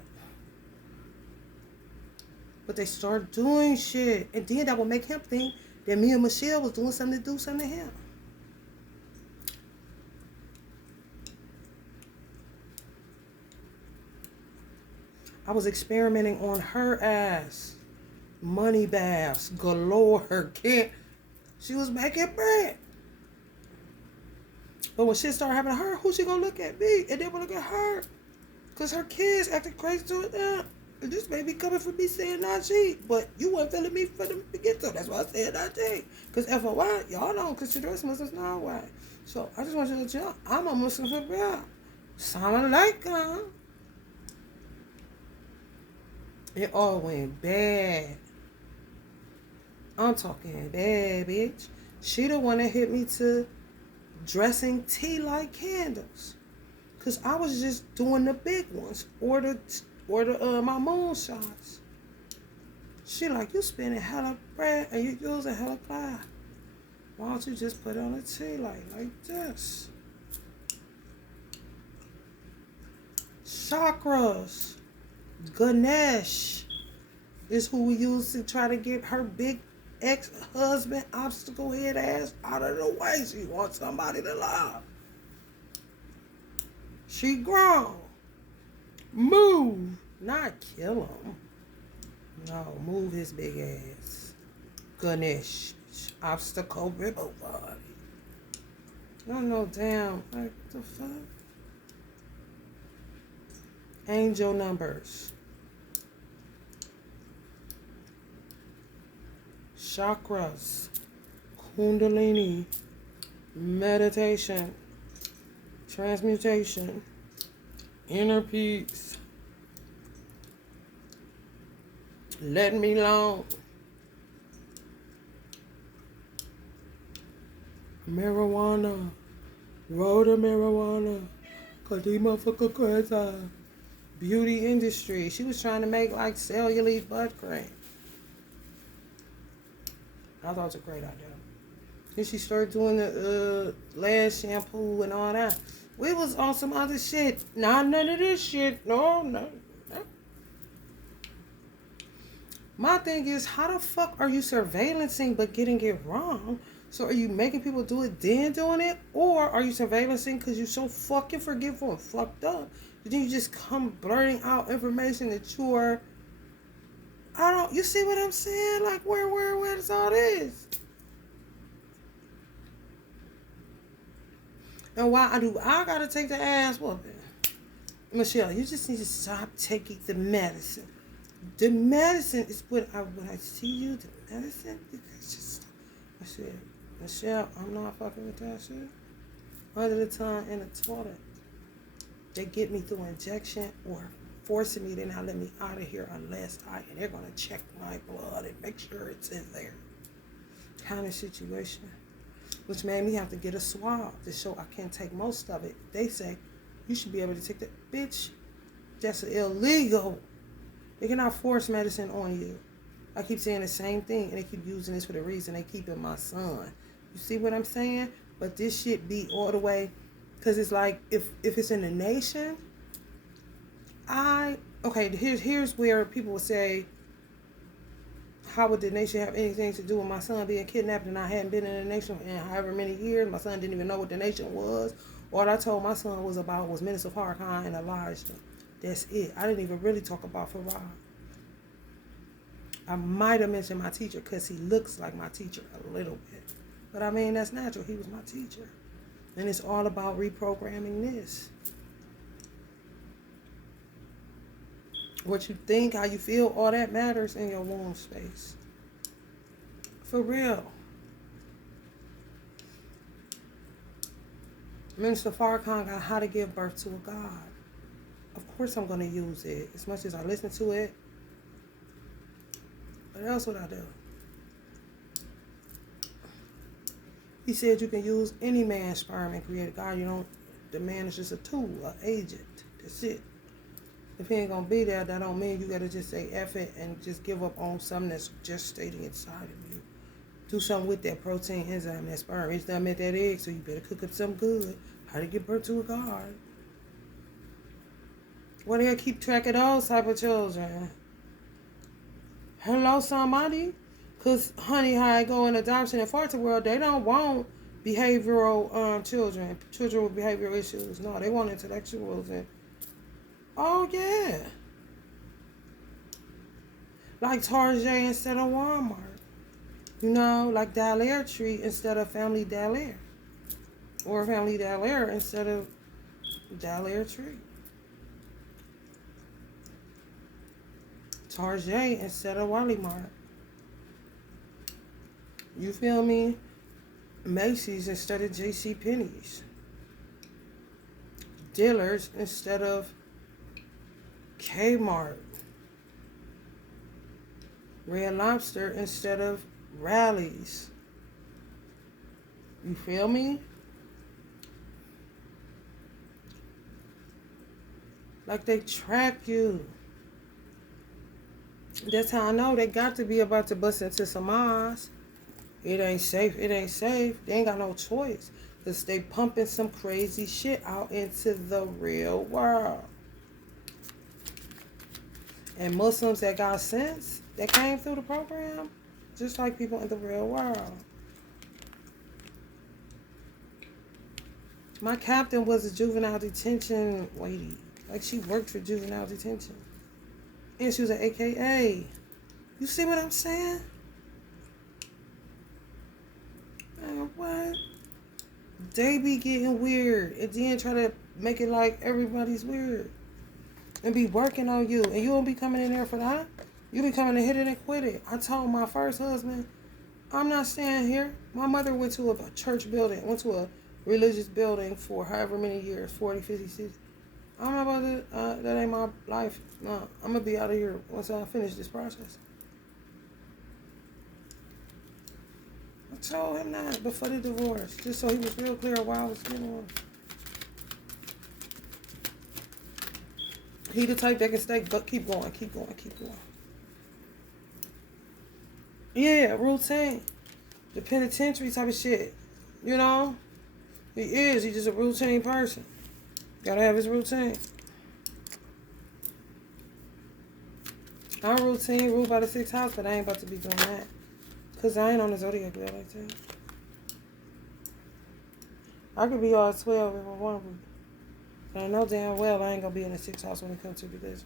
But they start doing shit. And then that would make him think that me and Michelle was doing something to do something to him. I was experimenting on her ass. Money baths galore. She was making bread. But when shit started happening to her, who she gonna look at? Me. And then look at her. Because her kids acting crazy to it now. And this may be coming from me saying not cheat. But you weren't feeling me from the beginning. That's why I said not cheat. Because FOI, y'all don't consider us Muslims now. Why? So I just want you to let you know, I'm a Muslim for real. Salam alaikum. It all went bad. I'm talking bad, bitch. She the one that hit me to dressing tea like candles. Cause I was just doing the big ones. Or my moonshots. She like, you spending hella bread and you using hella pie. Why don't you just put it on a tea light like this? Chakras. Ganesh is who we use to try to get her big ex-husband obstacle head ass out of the way. She wants somebody to love. She grown. Move. Not kill him. No, move his big ass. Ganesh. Obstacle ribble body. I don't know, damn. Like, what the fuck? Angel numbers. Chakras. Kundalini. Meditation. Transmutation. Inner peace. Let me alone. Marijuana. Roll the marijuana. Cause these motherfuckers crazy. Beauty industry. She was trying to make like cellulite butt cream. I thought it was a great idea. Then she started doing the lash shampoo and all that. We was on some other shit. Not none of this shit. No. My thing is, how the fuck are you surveillancing but getting it wrong? So are you making people do it then doing it? Or are you surveillancing because you're so fucking forgetful and fucked up? Then you just come blurting out information that you are... you see what I'm saying? Like, where is all this? And why I gotta take the ass whooping? Michelle, you just need to stop taking the medicine. The medicine is when I see you, the medicine, it's just... I said, Michelle, I'm not fucking with that shit. Under the tongue in the toilet. They get me through injection or forcing me to not let me out of here unless and they're going to check my blood and make sure it's in there. Kind of situation. Which made me have to get a swab to show I can't take most of it. They say, You should be able to take that. Bitch, that's illegal. They cannot force medicine on you. I keep saying the same thing, and they keep using this for the reason they keeping my son. You see what I'm saying? But this shit be all the way, because it's like, if it's in the nation, here's where people will say, how would the nation have anything to do with my son being kidnapped and I hadn't been in the nation in however many years? My son didn't even know what the nation was. All I told my son was Minister Farrakhan and Elijah. That's it. I didn't even really talk about Farah. I might have mentioned my teacher because he looks like my teacher a little bit. But I mean, that's natural. He was my teacher. And it's all about reprogramming this. What you think, how you feel, all that matters in your womb space. For real. Minister Farrakhan got How to Give Birth to a God. Of course I'm going to use it as much as I listen to it. What else would I do? He said you can use any man's sperm and create a God. The man is just a tool, an agent. That's it. If he ain't gonna be there, that don't mean you gotta just say F it and just give up on something that's gestating inside of you. Do something with that protein, enzyme, that sperm. It's done met that egg, so you better cook up something good. How to give birth to a God. Why do they keep track of those type of children? Hello, somebody? Because, honey, how I go in adoption and foster world, they don't want behavioral children with behavioral issues. No, they want intellectuals and oh, yeah. Like Target instead of Walmart. Like Dallaire Tree instead of Family Dallaire. Or Family Dallaire instead of Dallaire Tree. Target instead of Wally Mart. You feel me? Macy's instead of J.C. Penney's. Dillard's instead of Kmart. Red Lobster instead of Rallies. You feel me? Like they track you. That's how I know they got to be about to bust into some eyes. It ain't safe. It ain't safe. They ain't got no choice. Because they pumping some crazy shit out into the real world. And Muslims that got sense, that came through the program, just like people in the real world. My captain was a juvenile detention lady. Like, she worked for juvenile detention. And she was an AKA. You see what I'm saying? Man, what? They be getting weird and then try to make it like everybody's weird. And be working on you. And you won't be coming in there for that. You be coming to hit it and quit it. I told my first husband, I'm not staying here. My mother went to a church building, went to a religious building for however many years, 40, 50, 60. I'm not about to, that ain't my life. No, I'm going to be out of here once I finish this process. I told him that before the divorce, just so he was real clear why I was getting one. He the type that can stay, but keep going. Yeah, routine. The penitentiary type of shit. You know? He is. He's just a routine person. Gotta have his routine. I'm routine, ruled by the 6th house, but I ain't about to be doing that. Because I ain't on the zodiac wheel like that. I could be all 12 if I want to be. But I know damn well I ain't going to be in the 6th house when it comes to religion.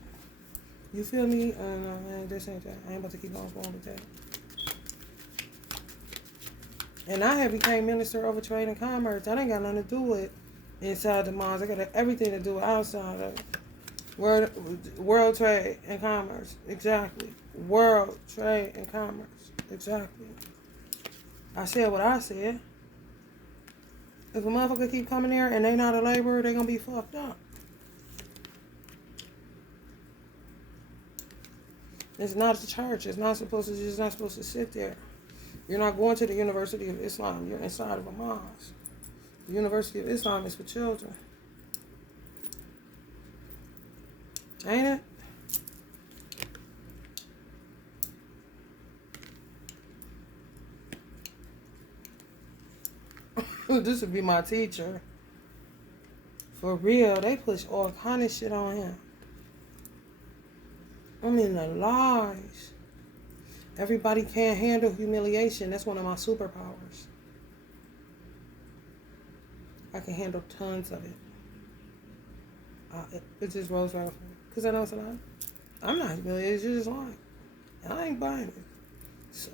You feel me? No, man, this ain't that. I ain't about to keep on going with that. And I have became minister over trade and commerce. That ain't got nothing to do with inside the malls. I got everything to do with outside of it. World trade and commerce. Exactly. World trade and commerce. Exactly. I said what I said. If a motherfucker keep coming there and they not a laborer, they gonna be fucked up. It's not the church. It's not supposed to. You're just not supposed to sit there. You're not going to the University of Islam. You're inside of a mosque. The University of Islam is for children. Ain't it? This would be my teacher. For real, they push all kind of shit on him. I mean, the lies. Everybody can't handle humiliation. That's one of my superpowers. I can handle tons of it. It just rolls right off me. Because I know it's a lie. I'm not humiliated. You're just lying. I ain't buying it. So,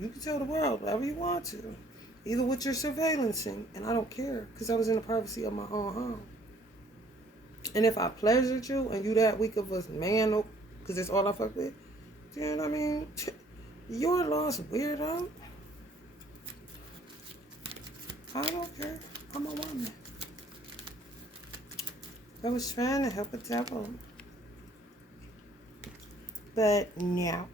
you can tell the world whatever you want to. Either with your surveillancing, and I don't care. Because I was in the privacy of my own home. And if I pleasured you, and you that weak of a man, because that's all I fuck with, then, I mean, you're a lost weirdo. I don't care. I'm a woman. I was trying to help a devil. But no.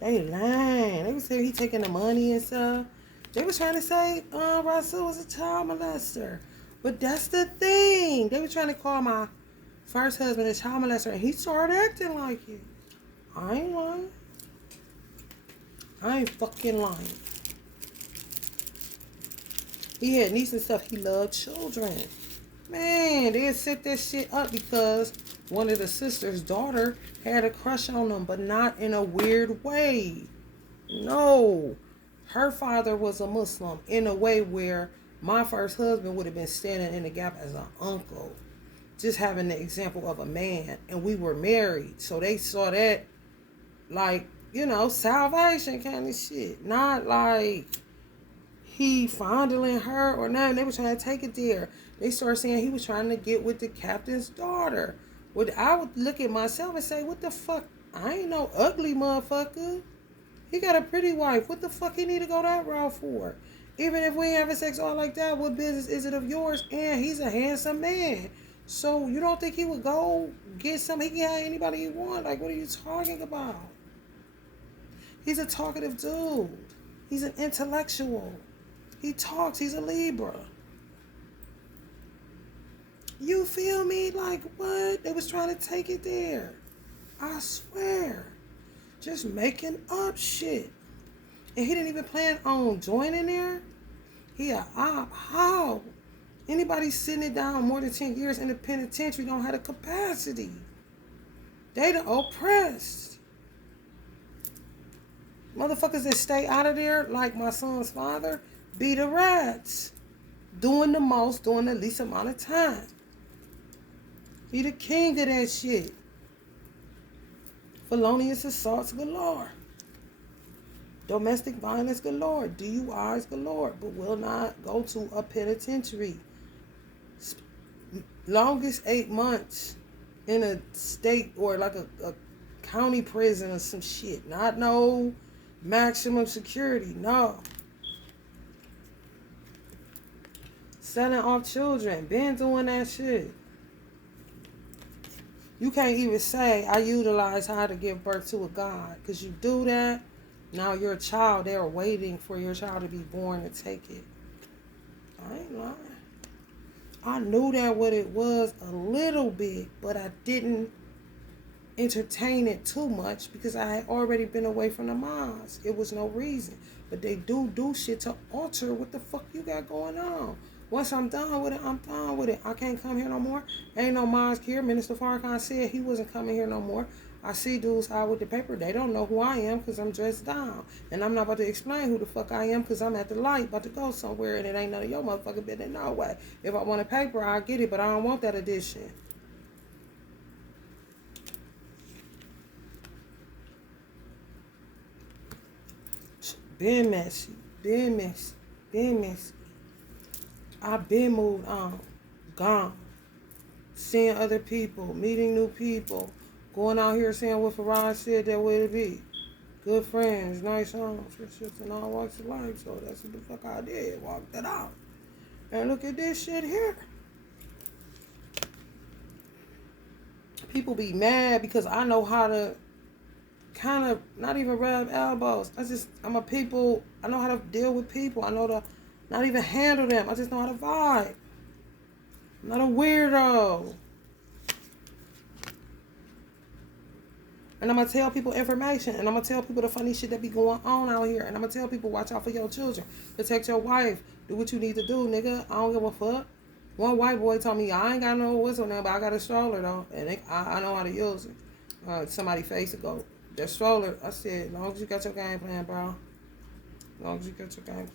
They lying. They was saying he taking the money and stuff. They was trying to say Rasul was a child molester. But that's the thing. They were trying to call my first husband a child molester, and he started acting like it. I ain't lying. I ain't fucking lying. He had niece and stuff. He loved children. Man, they'd set that shit up because one of the sisters' daughter had a crush on him, but not in a weird way. No. Her father was a Muslim in a way where my first husband would have been standing in the gap as an uncle. Just having the example of a man. And we were married. So they saw that like, you know, salvation kind of shit. Not like he fondling her or nothing. They were trying to take it there. They started saying he was trying to get with the captain's daughter. I would look at myself and say, what the fuck? I ain't no ugly motherfucker. He got a pretty wife. What the fuck he need to go that route for? Even if we ain't having sex all like that, what business is it of yours? And he's a handsome man. So you don't think he would go get some? He can have anybody he want. Like, what are you talking about? He's a talkative dude. He's an intellectual. He talks. He's a Libra. You feel me? Like, what? They was trying to take it there. I swear. Just making up shit. And he didn't even plan on joining there. He a op. How? Anybody sitting it down more than 10 years in the penitentiary don't have the capacity. They the oppressed. Motherfuckers that stay out of there, like my son's father, be the rats. Doing the most, doing the least amount of time. He the king of that shit. Felonious assaults galore. Domestic violence galore. DUIs galore. But will not go to a penitentiary. Longest 8 months in a state or like a county prison or some shit. Not no maximum security. No. Selling off children. Been doing that shit. You can't even say, I utilize how to give birth to a God. Because you do that, now your child, they're waiting for your child to be born to take it. I ain't lying. I knew that what it was a little bit, but I didn't entertain it too much because I had already been away from the mosque. It was no reason. But they do shit to alter what the fuck you got going on. Once I'm done with it, I'm done with it. I can't come here no more. Ain't no mosque here. Minister Farrakhan said he wasn't coming here no more. I see dudes out with the paper. They don't know who I am because I'm dressed down. And I'm not about to explain who the fuck I am because I'm at the light about to go somewhere and it ain't none of your motherfucking business. No way. If I want a paper, I'll get it, but I don't want that edition. Been messy. Been messy. Been messy. I've been moved on, gone, seeing other people, meeting new people, going out here saying what Faraj said that way to be. Good friends, nice homes, friendships, and all walks of life. So that's what the fuck I did, walked it out. And look at this shit here. People be mad because I know how to kind of not even rub elbows. I'm a people. I know how to deal with people. I know to not even handle them. I just know how to vibe. I'm not a weirdo. And I'm going to tell people information. And I'm going to tell people the funny shit that be going on out here. And I'm going to tell people, watch out for your children. Protect your wife. Do what you need to do, nigga. I don't give a fuck. One white boy told me, I ain't got no whistle now, but I got a stroller, though. And I know how to use it. Somebody face it go, that stroller. I said, as long as you got your game plan, bro. As long as you got your game plan.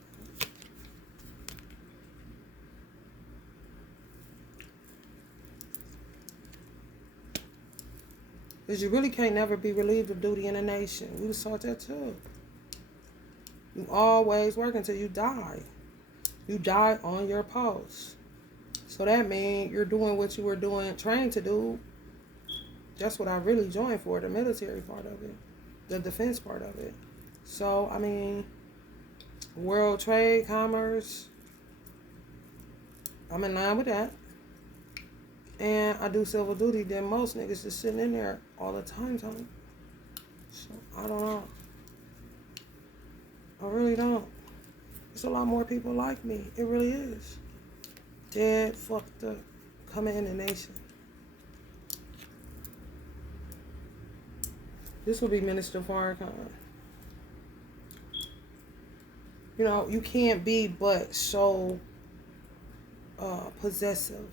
Because you really can't never be relieved of duty in a nation. We was taught that too. You always work until you die. You die on your post. So that means you're doing what you were doing, trained to do. That's what I really joined for, the military part of it. The defense part of it. So, I mean, world trade, commerce, I'm in line with that. And I do civil duty, then most niggas just sitting in there all the time, Tony. So, I don't know. I really don't. There's a lot more people like me. It really is. Dead, fucked up, coming in the nation. This will be Minister Farrakhan. You know, you can't be but so possessive.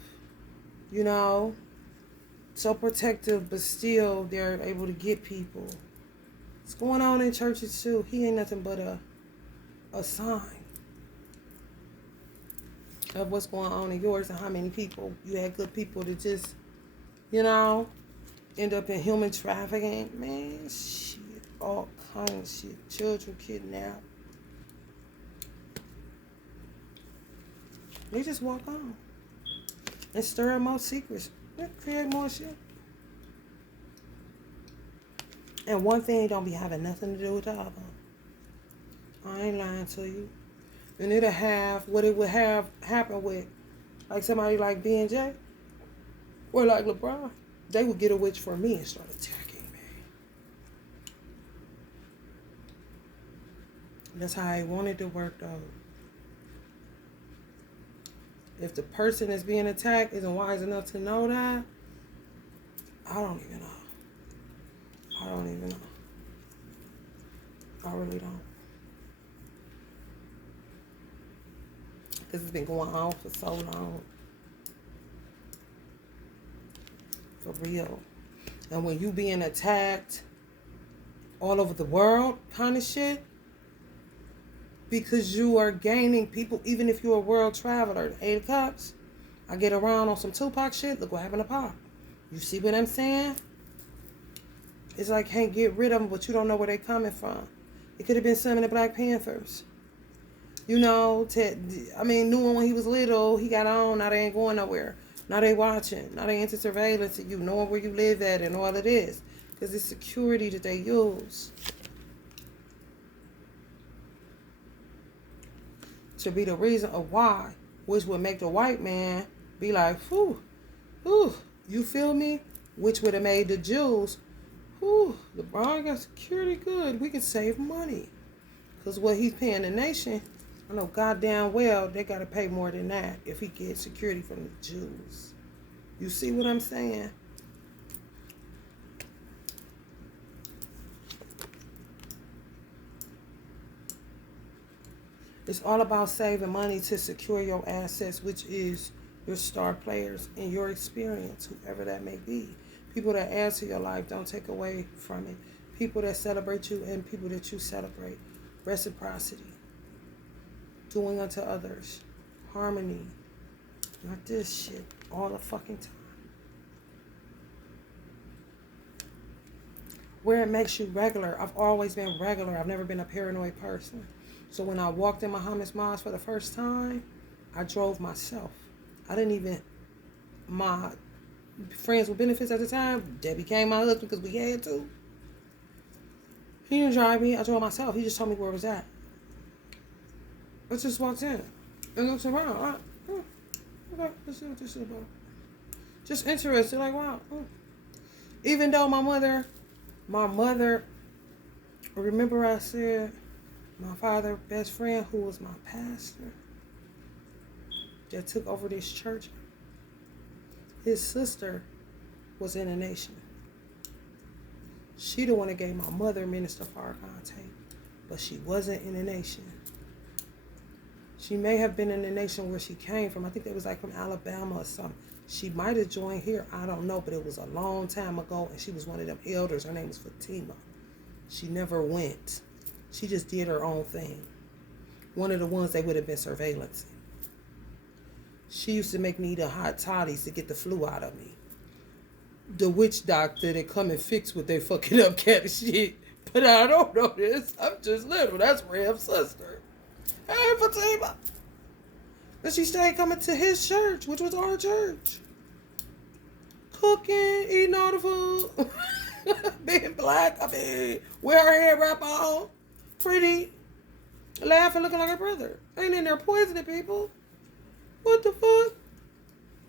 You know, so protective, but still they're able to get people. What's going on in churches too? He ain't nothing but a sign of what's going on in yours and how many people you had good people to just, you know, end up in human trafficking. Man, shit, all kinds of shit. Children kidnapped. They just walk on and stir up more secrets. Create more shit. And one thing don't be having nothing to do with the other. I ain't lying to you. And it'll have what it would have happen with like somebody like B&J or like LeBron. They would get a witch for me and start attacking me. That's how I wanted to work though. If the person that's being attacked isn't wise enough to know that, I don't even know. I don't even know. I really don't. Because it's been going on for so long. For real. And when you being attacked all over the world kind of shit, because you are gaining people, even if you're a world traveler, the 8 of Cups, I get around on some Tupac shit, look what happened to Pac. You see what I'm saying? It's like, can't get rid of them, but you don't know where they coming from. It could have been some of the Black Panthers. You know, knew him when he was little, he got on, now they ain't going nowhere. Now they watching, now they into surveillance of you, knowing where you live at and all of this. Because it's security that they use. To be the reason of why, which would make the white man be like, whew, you feel me? Which would have made the Jews, LeBron got security good. We can save money. Because what he's paying the nation, I know goddamn well they got to pay more than that if he gets security from the Jews. You see what I'm saying? It's all about saving money to secure your assets, which is your star players and your experience, whoever that may be. People that add to your life, don't take away from it. People that celebrate you and people that you celebrate. Reciprocity. Doing unto others. Harmony. Not this shit all the fucking time. Where it makes you regular. I've always been regular. I've never been a paranoid person. So when I walked in Muhammad's mosque for the first time, I drove myself. I didn't even, my friends with benefits at the time, that became my husband because we had to. He didn't drive me, I drove myself. He just told me where it was at. I just walked in and looked around. Okay, let's see what this is about. Just interested, like, wow. Even though my mother Remember I said my father's best friend, who was my pastor, that took over this church, his sister was in the nation. She the one that gave my mother Minister Farrakhan tape, but she wasn't in the nation. She may have been in the nation where she came from. I think they was like from Alabama or something. She might have joined here. I don't know, but it was a long time ago, and she was one of them elders. Her name was Fatima. She never went. She just did her own thing. One of the ones they would have been surveillancing. She used to make me eat a hot toddies to get the flu out of me. The witch doctor that come and fix what they fucking up kind of shit. But I don't know this. I'm just little. That's Ram's sister. Hey, Fatima. And she stayed coming to his church, which was our church. Cooking, eating all the food. Being black, with her hair wrap on. Pretty. Laughing, looking like her brother. Ain't in there poisoning people. What the fuck?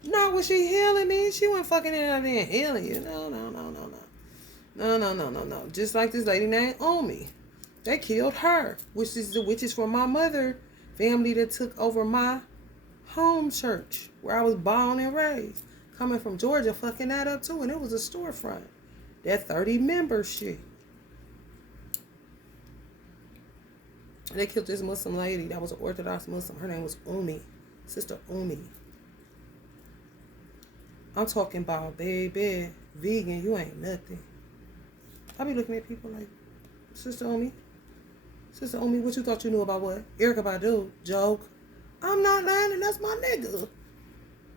Not when she healing me. She wasn't fucking in there healing you. No. Just like this lady named Omi. They killed her, which is from my mother family that took over my home church where I was born and raised. Coming from Georgia, fucking that up too, and it was a storefront. That 30 member shit. They killed this Muslim lady that was an Orthodox Muslim. Her name was Umi, Sister Umi. I'm talking about baby, vegan, you ain't nothing. I be looking at people like, Sister Umi, what you thought you knew about what? Erykah Badu, joke. I'm not lying, and that's my nigga.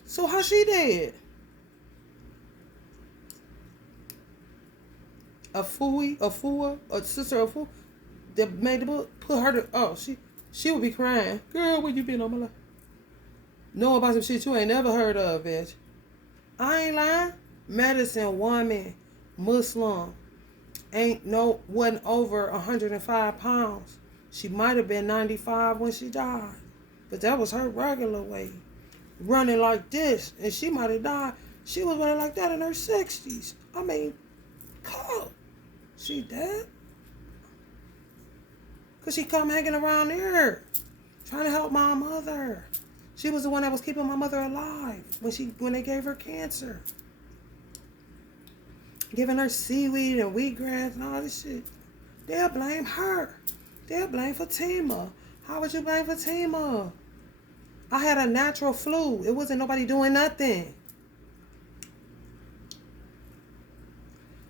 So how she dead? A sister of Fui, that made the book, put her to, she would be crying. Girl, where you been all my life? Know about some shit you ain't never heard of, bitch. I ain't lying. Medicine woman, Muslim, wasn't over 105 pounds. She might have been 95 when she died. But that was her regular weight. Running like this. And she might have died. She was running like that in her 60s. I mean, God. She dead? Because she come hanging around here. Trying to help my mother. She was the one that was keeping my mother alive when they gave her cancer. Giving her seaweed and wheatgrass and all this shit. They'll blame her. They'll blame Fatima. How would you blame Fatima? I had a natural flu. It wasn't nobody doing nothing.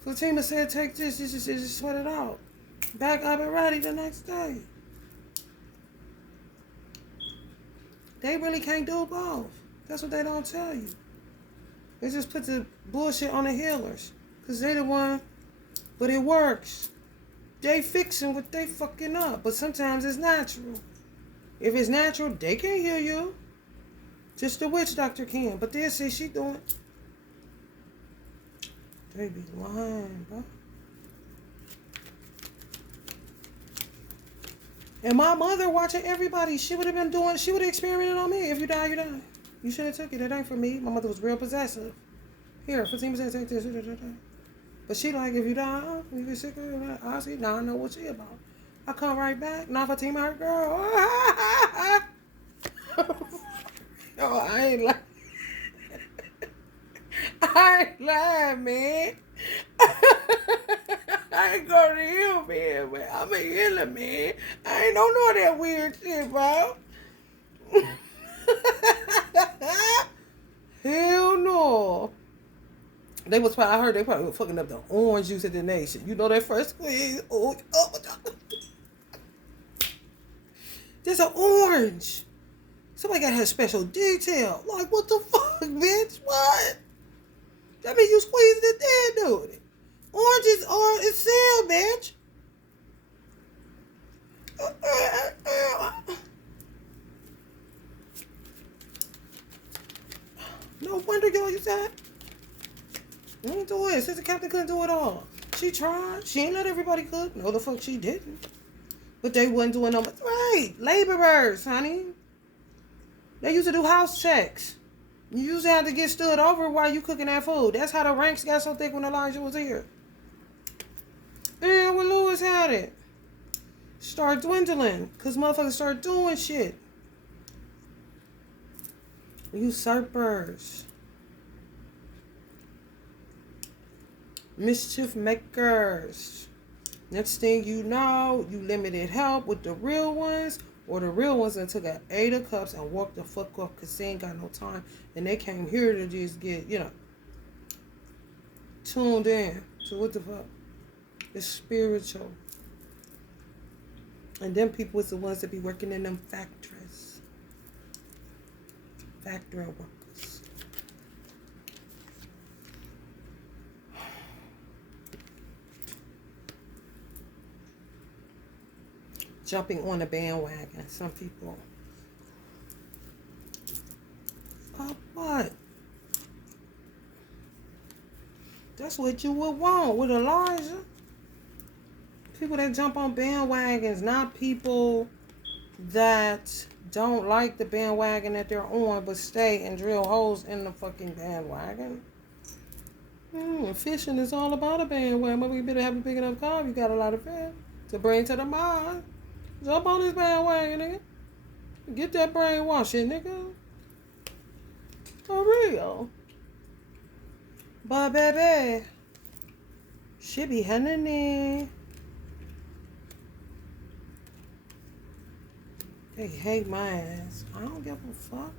Fatima said, take this, just sweat it out. Back up and ready the next day. They really can't do both. That's what they don't tell you. They just put the bullshit on the healers. Because they the one, but it works. They fixing what they fucking up. But sometimes it's natural. If it's natural, they can't heal you. Just the witch doctor can. But they'll say she doing. They be lying, bro. And my mother watching everybody, she would have experimented on me. If you die, you die. You should have took it. It ain't for me. My mother was real possessive. Here, 15% take this. But she like, if you die, you get sick of it. I see, now I know what she about. I come right back. Now Fatima, her girl. Yo, I ain't lying. I ain't lying, man. I ain't going to heal, man. I'm a healer, man. I ain't don't know that weird shit, bro. Hell no. I heard they probably were fucking up the orange juice of the nation. You know that first squeeze? Oh, there's an orange. Somebody gotta have special detail. Like, what the fuck, bitch? What? That means you squeezing it there, dude. Orange is sealed, bitch. No wonder y'all use that. You ain't do it. Sister Captain couldn't do it all. She tried. She ain't let everybody cook. No, the fuck she didn't. But they wasn't doing no. Right. Laborers, honey. They used to do house checks. You used to have to get stood over while you cooking that food. That's how the ranks got so thick when Elijah was here. And when Lewis had it. start dwindling because motherfuckers start doing shit. Usurpers. Mischief makers. Next thing you know, you limited help with the real ones, or the real ones that took an 8 of cups and walked the fuck off because they ain't got no time. And they came here to just get, tuned in to what the fuck. It's spiritual. And them people is the ones that be working in them factories. Factory workers. Jumping on the bandwagon. Some people. What? That's what you would want with Elijah. People that jump on bandwagons, not people that don't like the bandwagon that they're on, but stay and drill holes in the fucking bandwagon. Fishing is all about a bandwagon, but we better have a big enough car. You got a lot of fish to bring to the mind. Jump on this bandwagon, nigga. Get that brainwashing, nigga. For real. But baby, she be honey. They hate my ass. I don't give a fuck.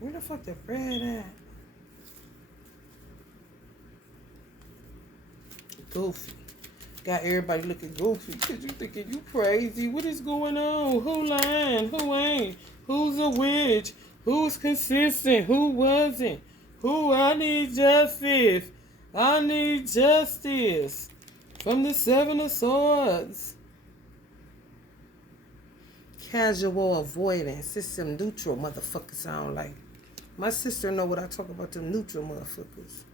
Where the fuck the bread at? Goofy. Got everybody looking goofy because you thinking you crazy. What is going on? Who lying? Who ain't? Who's a witch? Who's consistent? Who wasn't? Who? I need justice. I need justice. From the 7 of Swords. Casual avoidance. System neutral motherfuckers sound like. My sister know what I talk about, them neutral motherfuckers.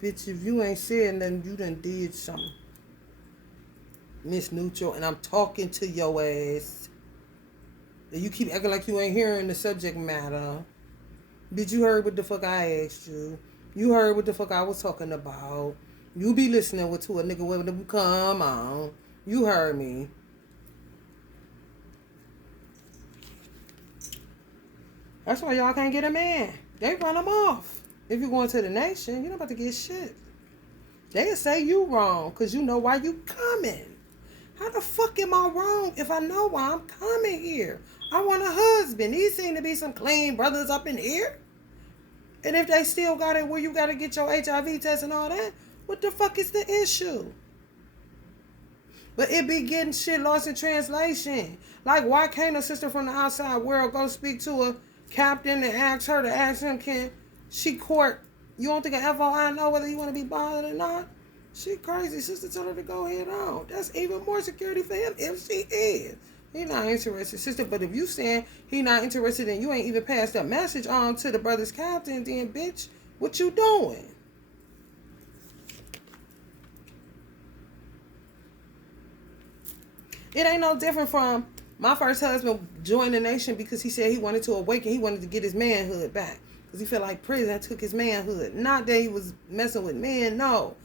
Bitch, if you ain't saying nothing, you done did something. Miss Neutral, and I'm talking to your ass. And you keep acting like you ain't hearing the subject matter. Bitch, you heard what the fuck I asked you. You heard what the fuck I was talking about. You be listening to a nigga when we come on. You heard me. That's why y'all can't get a man. They run them off. If you going to the nation, you're not about to get shit. They'll say you wrong because you know why you coming. How the fuck am I wrong if I know why I'm coming here? I want a husband. These seem to be some clean brothers up in here. And if they still got it where you got to get your HIV test and all that, what the fuck is the issue? But it be getting shit lost in translation. Like, why can't a sister from the outside world go speak to a captain and ask her to ask him, can she court? You don't think an FOI know whether you want to be bothered or not? She crazy. Sister told her to go head on. That's even more security for him if she is. He not interested, sister. But if you saying he not interested and you ain't even passed that message on to the brother's captain, then bitch, what you doing? It ain't no different from my first husband joined the nation because he said he wanted to awaken. He wanted to get his manhood back because he felt like prison took his manhood. Not that he was messing with men. No,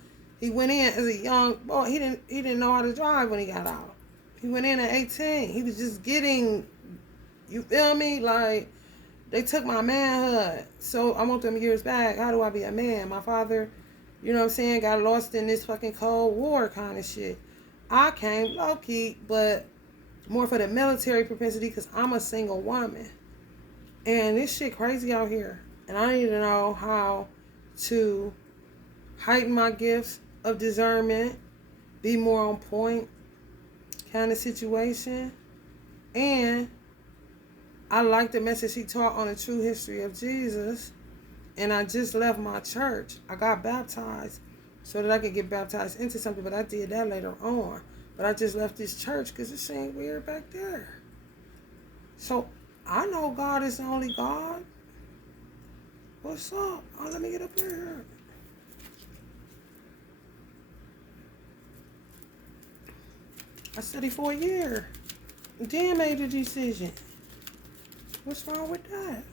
he went in as a young boy. He didn't know how to drive when he got out. He went in at 18. He was just getting, you feel me? Like, they took my manhood. So I want them years back. How do I be a man? My father, you know what I'm saying, got lost in this fucking Cold War kind of shit. I came low-key, but more for the military propensity because I'm a single woman. And this shit crazy out here. And I need to know how to heighten my gifts of discernment, be more on point kind of situation. And I like the message he taught on the true history of Jesus. And I just left my church. I got baptized so that I could get baptized into something, but I did that later on. But I just left this church because it seemed weird back there. So I know God is the only God. What's up? Oh, let me get up here. I studied for a year. Then made a decision. What's wrong with that?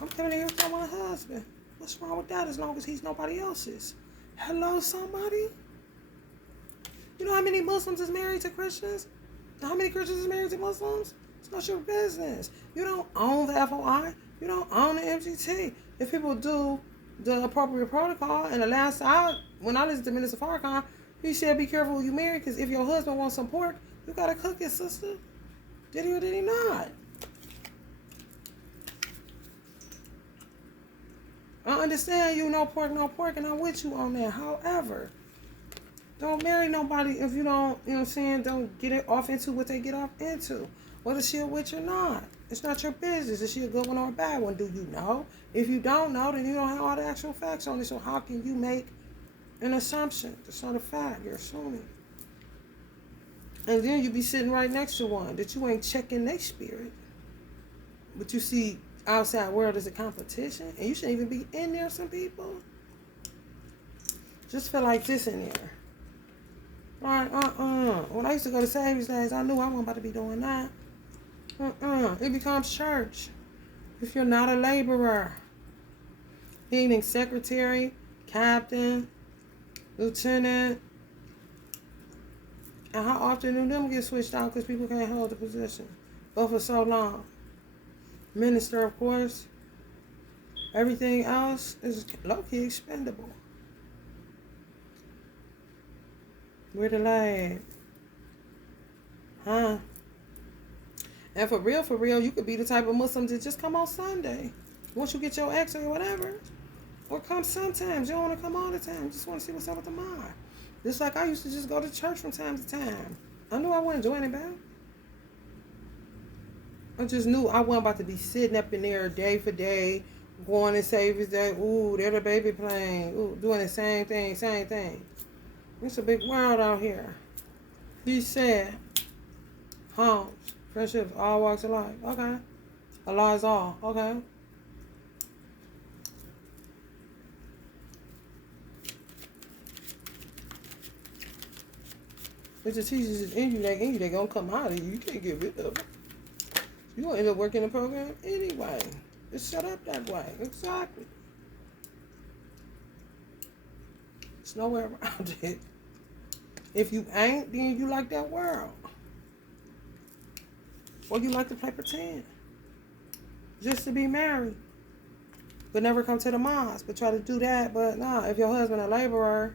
I'm coming here with my husband. What's wrong with that as long as he's nobody else's? Hello, somebody? You know how many Muslims is married to Christians? How many Christians is married to Muslims? It's not your business. You don't own the FOI. You don't own the MGT. If people do the appropriate protocol, and the last when I listened to Minister Farrakhan, he said, be careful who you marry, because if your husband wants some pork, you got to cook it, sister. Did he or did he not? I understand you no pork, and I'm with you on that. However, don't marry nobody if you don't, you know what I'm saying, don't get it off into what they get off into. Whether she a witch or not. It's not your business. Is she a good one or a bad one? Do you know? If you don't know, then you don't have all the actual facts on it. So how can you make an assumption? It's not a fact. You're assuming. And then you be sitting right next to one that you ain't checking their spirit. But you see outside world as a competition. And you shouldn't even be in there, some people. Just feel like this in there. Like, When I used to go to Savior's Days, I knew I wasn't about to be doing that. It becomes church. If you're not a laborer, meaning secretary, captain, lieutenant, and how often do them get switched out because people can't hold the position, but for so long. Minister, of course. Everything else is low-key expendable. We're the lad. Huh? And for real, you could be the type of Muslim that just come on Sunday. Once you get your ex or whatever. Or come sometimes. You don't want to come all the time. You just want to see what's up with the mind. Just like I used to just go to church from time to time. I knew I wasn't doing it bad. I just knew I wasn't about to be sitting up in there day for day, going to Savior's Day. Ooh, they're the baby playing. Ooh, doing the same thing. It's a big world out here. He said, homes, friendships, all walks of life. Okay. Allah is all. Okay. If the teachers is in you, they're going to come out of you. You can't get rid of them. You're going to end up working the program anyway. It's set up that way. Exactly. There's nowhere around it. If you ain't, then you like that world. Or you like to play pretend. Just to be married. But never come to the mosque. But try to do that. But nah, if your husband a laborer,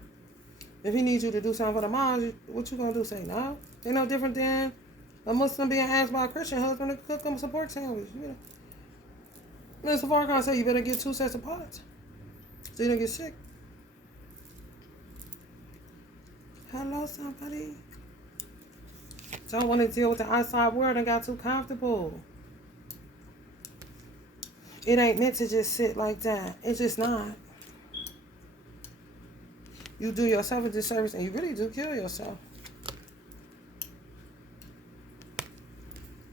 if he needs you to do something for the mosque, what you gonna do? Say no? Ain't no different than a Muslim being asked by a Christian husband to cook them some pork sandwich. You know. Mr. Farrakhan said you better get 2 sets of pots. So you don't get sick. Hello, somebody. Don't want to deal with the outside world and got too comfortable. It ain't meant to just sit like that. It's just not. You do yourself a disservice and you really do kill yourself.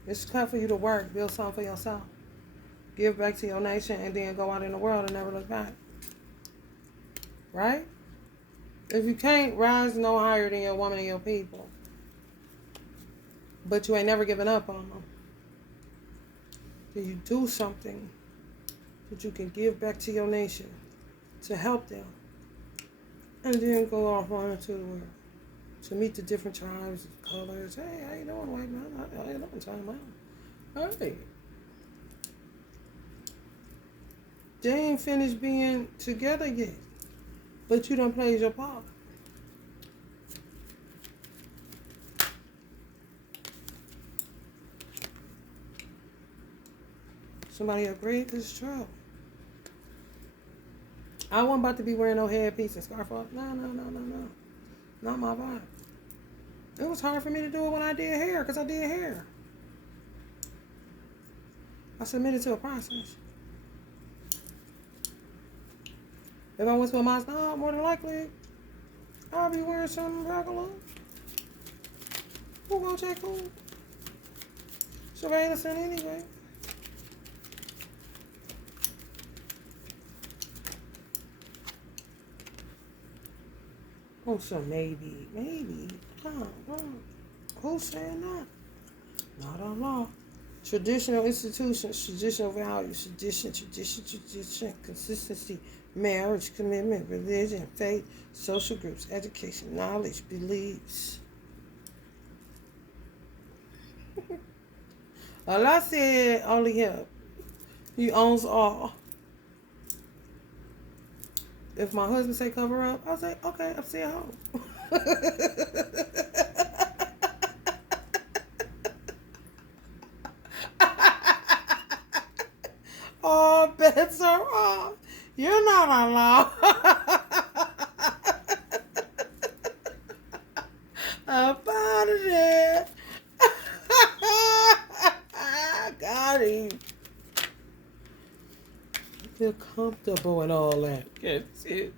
It's time for you to work, build something for yourself. Give back to your nation and then go out in the world and never look back. Right? If you can't rise no higher than your woman and your people, but you ain't never given up on them, then you do something that you can give back to your nation to help them. And then go off on into the world to meet the different tribes, colors. Hey, how you doing, white man? How you doing, China man? Hey. They ain't finished being together yet. But you done played your part. Somebody agree? This is true. I wasn't about to be wearing no headpiece and scarf off. No. Not my vibe. It was hard for me to do it when I did hair, because I did hair. I submitted to a process. If I went to a mosque, no, more than likely, I'll be wearing something regular. Who gonna check who? Surveillance anyway. Oh, so maybe. Who's saying that? Not Allah. Traditional institutions, traditional values, tradition, consistency, marriage, commitment, religion, faith, social groups, education, knowledge, beliefs. Allah said only him. He owns all. If my husband say cover up, I'll say, okay, I'm staying home. All bets are off. You're not alone. I'm out of there. Got him. Feel comfortable and all that. That's it.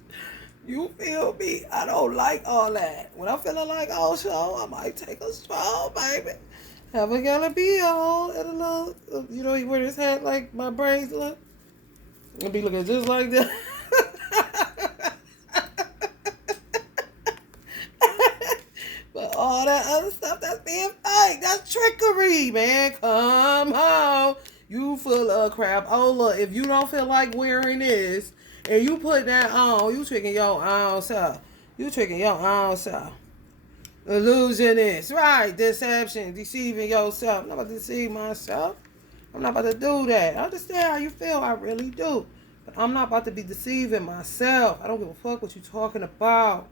You feel me? I don't like all that. When I'm feeling like, oh, so I might take a stroll, baby. Have a gonna be on and a little, you know, he wear his hat like my braids look. I'll be looking just like that. But all that other stuff that's being fake, that's trickery, man. Come on. You full of crapola. If you don't feel like wearing this and you put that on, you tricking your own self. You tricking your own self. Illusionist, right? Deception, deceiving yourself. I'm not about to deceive myself. I'm not about to do that. I understand how you feel. I really do. But I'm not about to be deceiving myself. I don't give a fuck what you're talking about.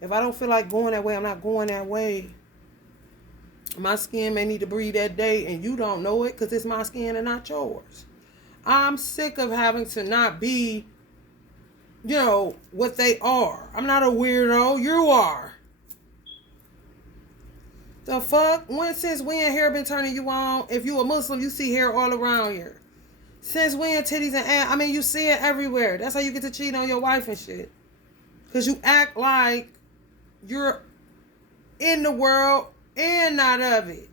If I don't feel like going that way, I'm not going that way. My skin may need to breathe that day, and you don't know it because it's my skin and not yours. I'm sick of having to not be, you know, what they are. I'm not a weirdo. You are. The fuck? Since when hair been turning you on? If you a Muslim, you see hair all around here. Since when titties and ass? I mean, you see it everywhere. That's how you get to cheat on your wife and shit. Because you act like you're in the world and not of it.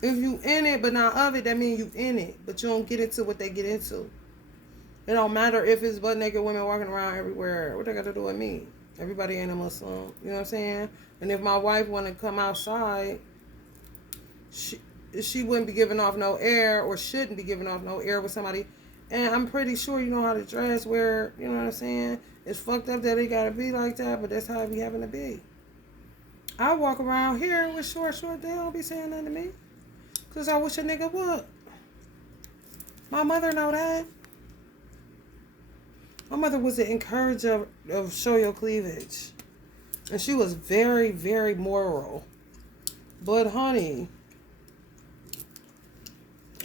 If you in it but not of it, that means you in it. But you don't get into what they get into. It don't matter if it's butt naked women walking around everywhere. What they got to do with me? Everybody ain't a Muslim. You know what I'm saying? And if my wife want to come outside, she wouldn't be giving off no air or shouldn't be giving off no air with somebody. And I'm pretty sure you know how to dress where, you know what I'm saying? It's fucked up that it got to be like that, but that's how it be having to be. I walk around here with short, they don't be saying nothing to me. Because I wish a nigga would. My mother know that. My mother was an encourager of show your cleavage. And she was very, very moral. But honey,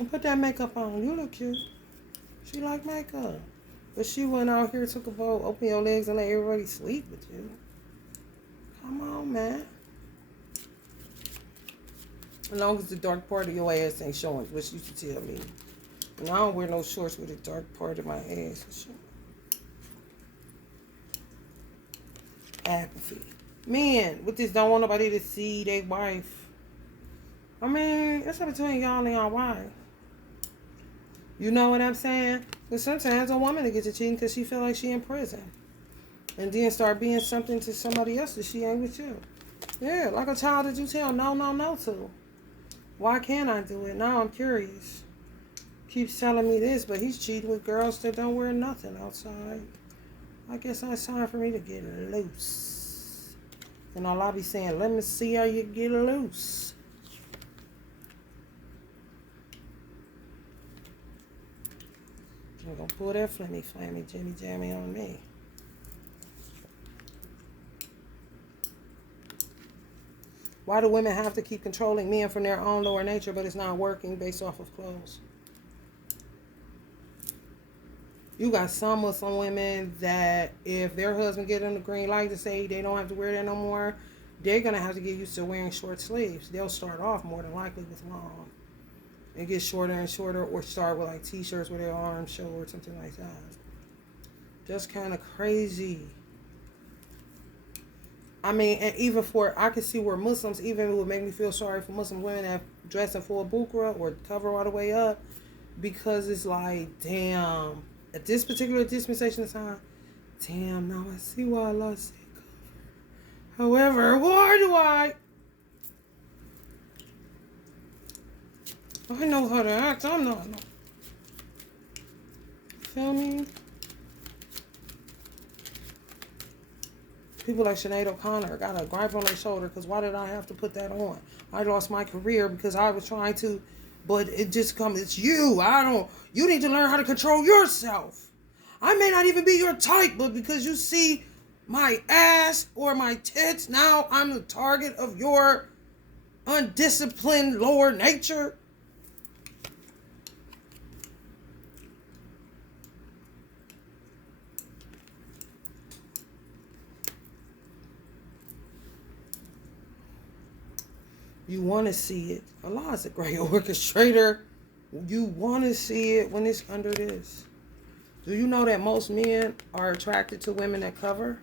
put that makeup on. You look cute. She like makeup. But she went out here, took a vote, open your legs and let everybody sleep with you. Come on, man. As long as the dark part of your ass ain't showing, which you should tell me. And I don't wear no shorts with the dark part of my ass showing. Apathy. Men with this don't want nobody to see their wife. I mean, it's between y'all and your wife. You know what I'm saying? But sometimes a woman to get to cheating because she feel like she in prison. And then start being something to somebody else that she ain't with you. Yeah, like a child that you tell no to. Why can't I do it? Now I'm curious. Keeps telling me this, but he's cheating with girls that don't wear nothing outside. I guess it's time for me to get loose. And I'll be saying, let me see how you get loose. I'm going to pull that flammy, jimmy jammy on me. Why do women have to keep controlling men from their own lower nature, but it's not working based off of clothes? You got some Muslim women that if their husband get them the green light to say they don't have to wear that no more, they're going to have to get used to wearing short sleeves. They'll start off more than likely with long. And get shorter and shorter, or start with like t-shirts where their arms show or something like that. That's kind of crazy. I mean, and even I can see where Muslims, even it would make me feel sorry for Muslim women that dress in full bukra or cover all the way up, because it's like, damn, at this particular dispensation of time, damn, now I see why Allah said cover. However, why do I? I know how to act. I'm not. No. Feel me? People like Sinead O'Connor got a gripe on their shoulder because why did I have to put that on? I lost my career because I was trying to, but it just comes, it's you. You need to learn how to control yourself. I may not even be your type, but because you see my ass or my tits, now I'm the target of your undisciplined lower nature. You want to see it. Allah is a great orchestrator. You want to see it when it's under this. Do you know that most men are attracted to women that cover?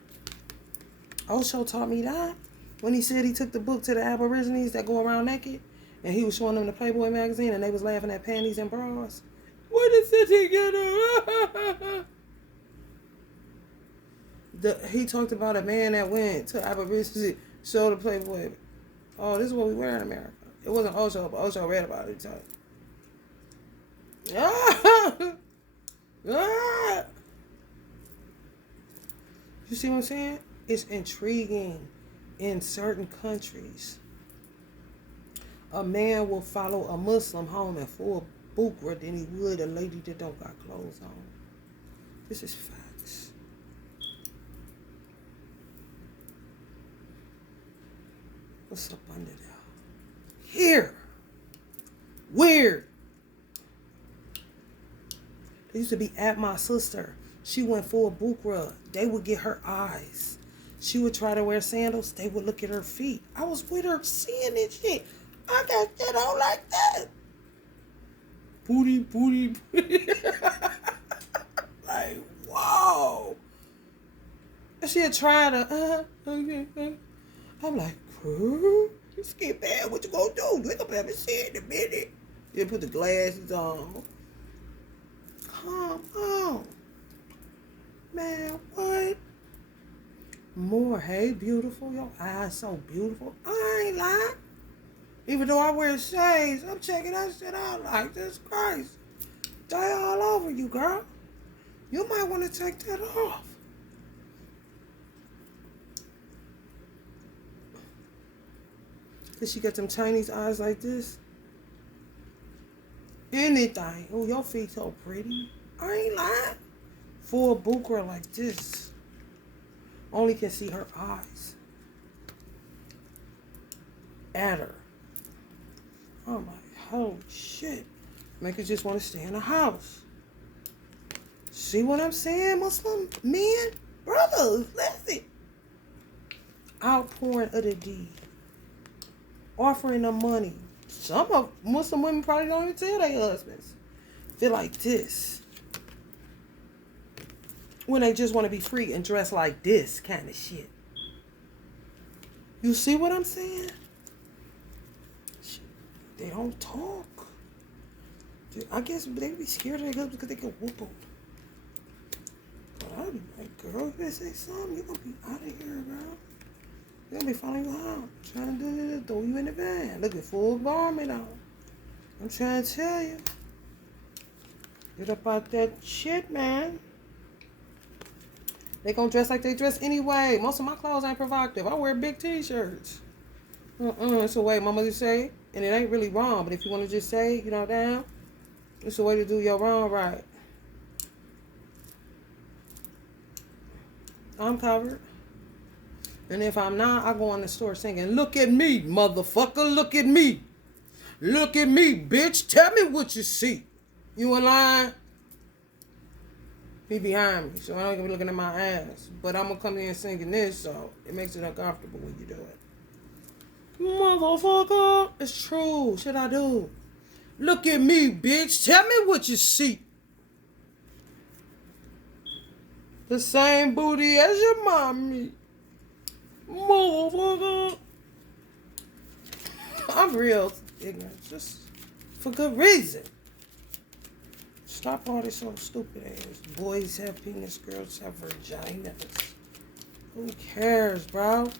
Osho taught me that when he said he took the book to the Aborigines that go around naked, and he was showing them the Playboy magazine, and they was laughing at panties and bras. What is it together? He talked about a man that went to Aborigines, showed the Playboy. Oh, this is what we wear in America. It wasn't Osho, but Osho read about it. You see what I'm saying? It's intriguing. In certain countries, a man will follow a Muslim home in full bukra than he would a lady that don't got clothes on. This is facts. What's up under there? Here. Weird. They used to be at my sister. She went full bukra. They would get her eyes. She would try to wear sandals. They would look at her feet. I was with her seeing this shit. I got shit on like that. Booty. Like, whoa. And she'd try to, okay. I'm like, you scared bad. What you gonna do? You ain't gonna have it said in a minute. You put the glasses on. Come on. Man, what? More, hey, beautiful. Your eyes so beautiful. I ain't lying. Even though I wear shades, I'm checking that shit out like this Christ. They all over you, girl. You might want to take that off. Cause she got them Chinese eyes like this. Anything. Oh, your feet so pretty. I ain't lying. Full bukra like this. Only can see her eyes. At her. I'm like, holy shit. Make her just want to stay in the house. See what I'm saying, Muslim men? Brothers, listen. Outpouring of the deed. Offering them money. Some of Muslim women probably don't even tell their husbands. Feel like this. When they just want to be free and dress like this kind of shit. You see what I'm saying? They don't talk. I guess they be scared of their husbands because they can whoop them. But I'd be like, girl, if they say something, you're going to be out of here, girl. They're going to be following you out. Trying to throw you in the van. Looking full garment on. I'm trying to tell you. Get up out that shit, man. They gonna dress like they dress anyway. Most of my clothes ain't provocative. I wear big t-shirts. It's a way my mother say. And it ain't really wrong. But if you want to just say, damn. It's a way to do your wrong right. I'm covered. And if I'm not, I go in the store singing, look at me, motherfucker. Look at me. Look at me, bitch. Tell me what you see. You in line? He behind me, so I don't even be looking at my ass. But I'm going to come in singing this, so it makes it uncomfortable when you do it. Motherfucker. It's true. Shit I do. Look at me, bitch. Tell me what you see. The same booty as your mommy. Motherfucker. I'm real ignorant. Just for good reason. Stop all this so stupid ass. Boys have penis, girls have vaginas. Who cares, bro?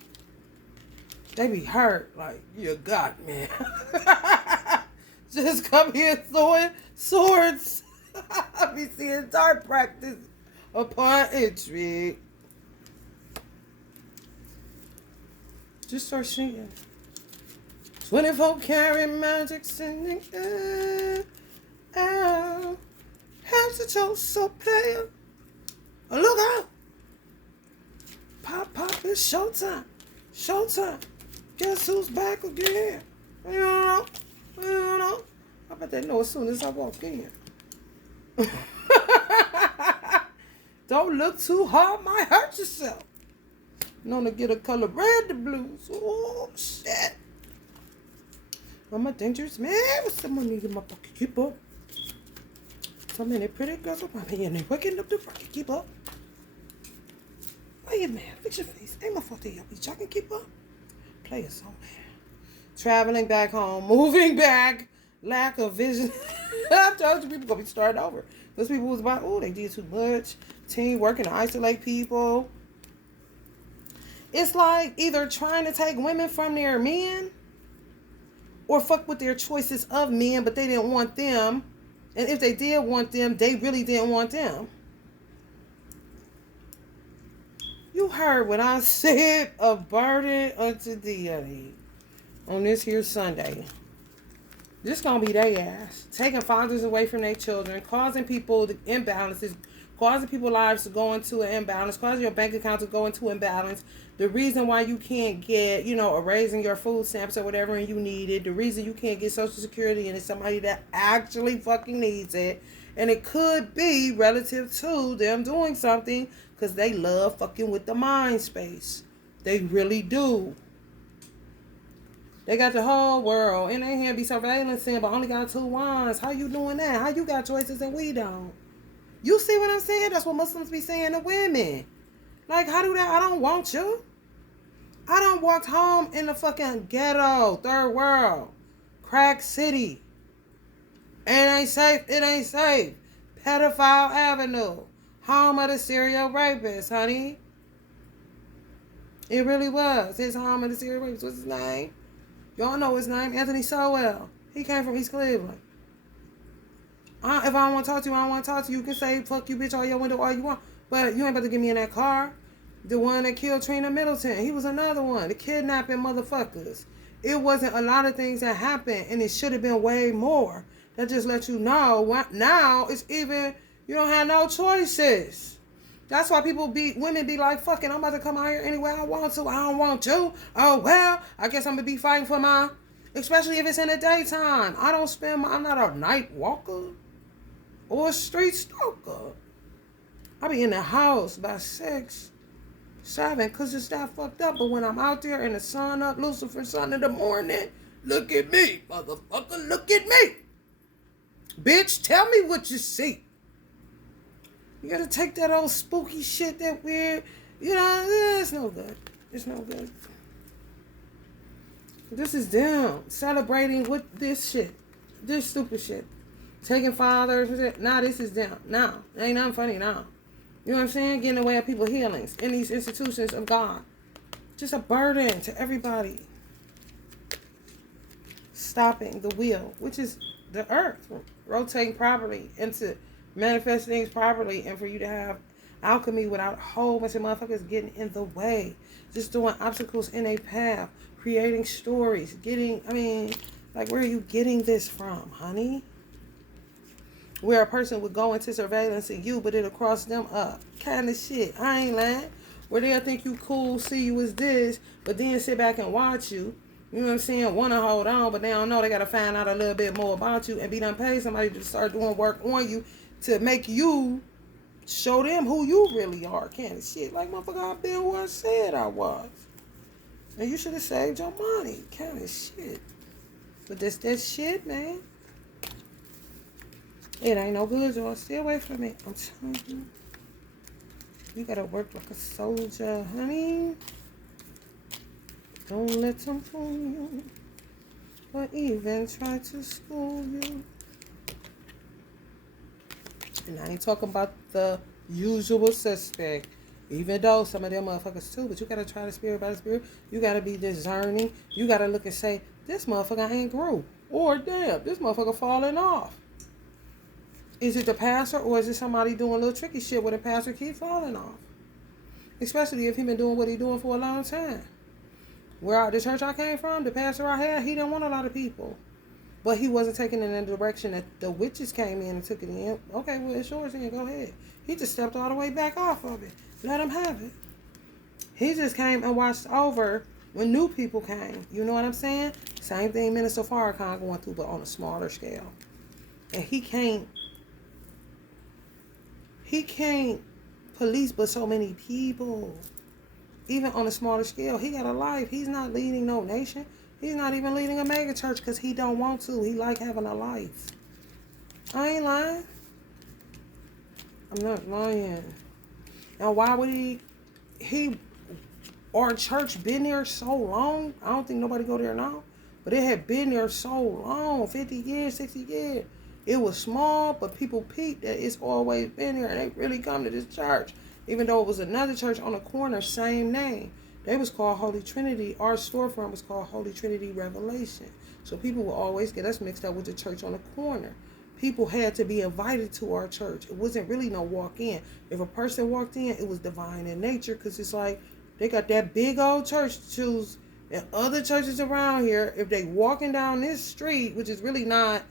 They be hurt. Like, you got me. just come here throwing swords. I be seeing dark practice upon entry. Just start singing. 24 karat magic singing. Hands to toe, so player. Look out. Pop, it's showtime. Showtime. Guess who's back again? You know. I bet they know as soon as I walk in. Don't look too hard, might hurt yourself. Known to get a color red, the blues. Oh, shit. I'm a dangerous man with someone needing my pocket. Keep up. So many pretty girls around me and they waking up the pocket. Keep up. Why you mad? Fix your face. Ain't my fault that y'all be jogging. Keep up. Play a song, man. Traveling back home. Moving back. Lack of vision. I told you people gonna be starting over. Those people was about, oh, they did too much. Teamwork and isolate people. It's like either trying to take women from their men or fuck with their choices of men, but they didn't want them. And if they did want them, they really didn't want them. You heard what I said, a burden unto thee on this here Sunday. This gonna be their ass. Taking fathers away from their children, causing people the imbalances, causing people's lives to go into an imbalance, causing your bank account to go into imbalance. The reason why you can't get, a raise in your food stamps or whatever and you need it. The reason you can't get Social Security and it's somebody that actually fucking needs it. And it could be relative to them doing something because they love fucking with the mind space. They really do. They got the whole world in their hand be surveillancing but only got 2 wands. How you doing that? How you got choices and we don't? You see what I'm saying? That's what Muslims be saying to women. Like, how do that? I don't want you. I done walked home in the fucking ghetto, third world, crack city. It ain't safe. Pedophile Avenue, home of the serial rapist, honey. It really was. His home of the serial rapist. What's his name? Y'all know his name, Anthony Sowell. He came from East Cleveland. If I don't want to talk to you, I don't want to talk to you. You can say, fuck you, bitch, all your window, all you want. But you ain't about to get me in that car. The one that killed Trina Middleton. He was another one. The kidnapping motherfuckers. It wasn't a lot of things that happened. And it should have been way more. That just let you know. Now it's even, you don't have no choices. That's why women be like, fucking, I'm about to come out here anywhere I want to. I don't want you. Oh, well, I guess I'm going to be fighting for my, especially if it's in the daytime. I'm not a night walker or a street stalker. I be in the house by 6, 7, because it's that fucked up. But when I'm out there and the sun up, Lucifer sun in the morning, look at me, motherfucker, look at me. Bitch, tell me what you see. You gotta take that old spooky shit, that weird, it's no good. It's no good. This is them celebrating with this shit. This stupid shit. Taking fathers. Now this is them. Now. Ain't nothing funny now. You know what I'm saying? Getting away with people healings in these institutions of God. Just a burden to everybody. Stopping the wheel, which is the earth. Rotating properly and to manifest things properly and for you to have alchemy without a whole bunch of motherfuckers getting in the way. Just doing obstacles in a path. Creating stories. Where are you getting this from, honey? Where a person would go into surveillance of you, but it'll cross them up. Kind of shit. I ain't lying. Where they'll think you cool, see you as this, but then sit back and watch you. You know what I'm saying? Want to hold on, but they don't know. They got to find out a little bit more about you and be done pay somebody to start doing work on you to make you show them who you really are. Kind of shit. Like, motherfucker, I've been who I said I was. And you should have saved your money. Kind of shit. But that's that shit, man. It ain't no good, y'all. Stay away from it. I'm telling you. You gotta work like a soldier, honey. Don't let them fool you. Or even try to school you. And I ain't talking about the usual suspect. Even though some of them motherfuckers too. But you gotta try the spirit by the spirit. You gotta be discerning. You gotta look and say, this motherfucker ain't grew. Or damn, this motherfucker falling off. Is it the pastor or is it somebody doing a little tricky shit where the pastor keep falling off? Especially if he been doing what he doing for a long time. Where the church I came from, the pastor I had, he didn't want a lot of people. But he wasn't taking it in the direction that the witches came in and took it in. Okay, well, it's yours then, go ahead. He just stepped all the way back off of it. Let him have it. He just came and watched over when new people came. You know what I'm saying? Same thing Minister Farrakhan going through, but on a smaller scale. And he can't police but so many people. Even on a smaller scale, he got a life. He's not leading no nation. He's not even leading a mega church because he don't want to. He like having a life. I ain't lying. I'm not lying. And why would our church been there so long? I don't think nobody go there now. But it had been there so long, 50 years, 60 years. It was small, but people peeped that it's always been there. And they really come to this church. Even though it was another church on the corner, same name. They was called Holy Trinity. Our storefront was called Holy Trinity Revelation. So people will always get us mixed up with the church on the corner. People had to be invited to our church. It wasn't really no walk-in. If a person walked in, it was divine in nature because it's like they got that big old church to choose. And other churches around here, if they walking down this street, which is really not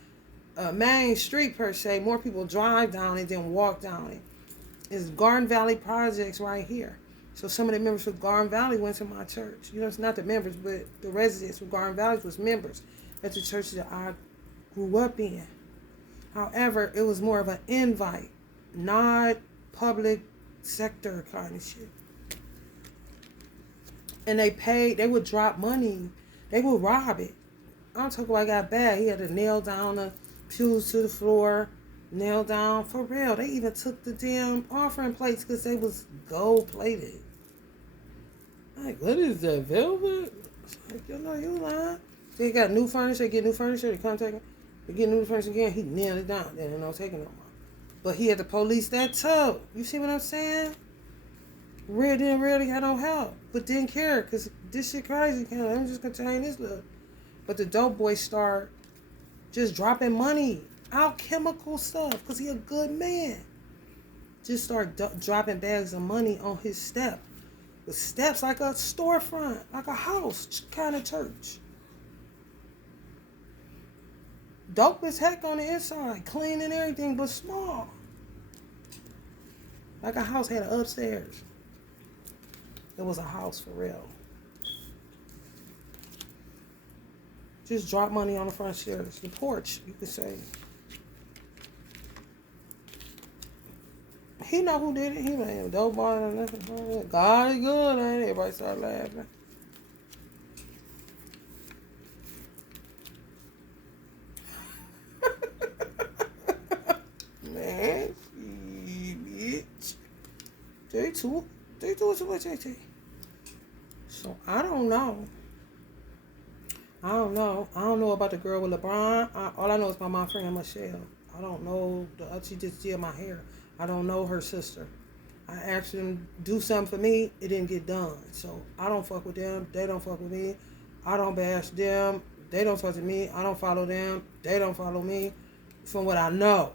a main street per se, more people drive down it than walk down it. It's Garden Valley Projects right here. So some of the members from Garden Valley went to my church. You know, it's not the members, but the residents from Garden Valley was members at the church that I grew up in. However, it was more of an invite, not public sector kind of shit. And they would drop money. They would rob it. I'm talking about it got bad. He had to nail down the pews to the floor. Nailed down for real. They even took the damn offering plates because they was gold plated. Like, what is that, velvet? It's like, you know, you lying. They got new furniture, they get new furniture, they come take it. They get new furniture again, he nailed it down. They don't take it no more. But he had to police that too. You see what I'm saying? Real didn't really have no help. But didn't care because this shit crazy. I'm just gonna contain this little. But the dope boy start just dropping money. Alchemical stuff because he a good man. Just start dropping bags of money on his step. With steps like a storefront, like a house kind of church. Dope as heck on the inside, clean and everything, but small. Like a house had an upstairs. It was a house for real. Just drop money on the front stairs, the porch, you could say. He know who did it. He ain't dope boy or nothing. God is good, ain't it? Everybody started laughing. Man, bitch. They do it to what they take. So I don't know. I don't know about the girl with LeBron. All I know is about my friend Michelle. I don't know. She just did my hair. I don't know her sister. I asked them do something for me. It didn't get done. So I don't fuck with them. They don't fuck with me. I don't bash them. They don't talk to me. I don't follow them. They don't follow me. From what I know.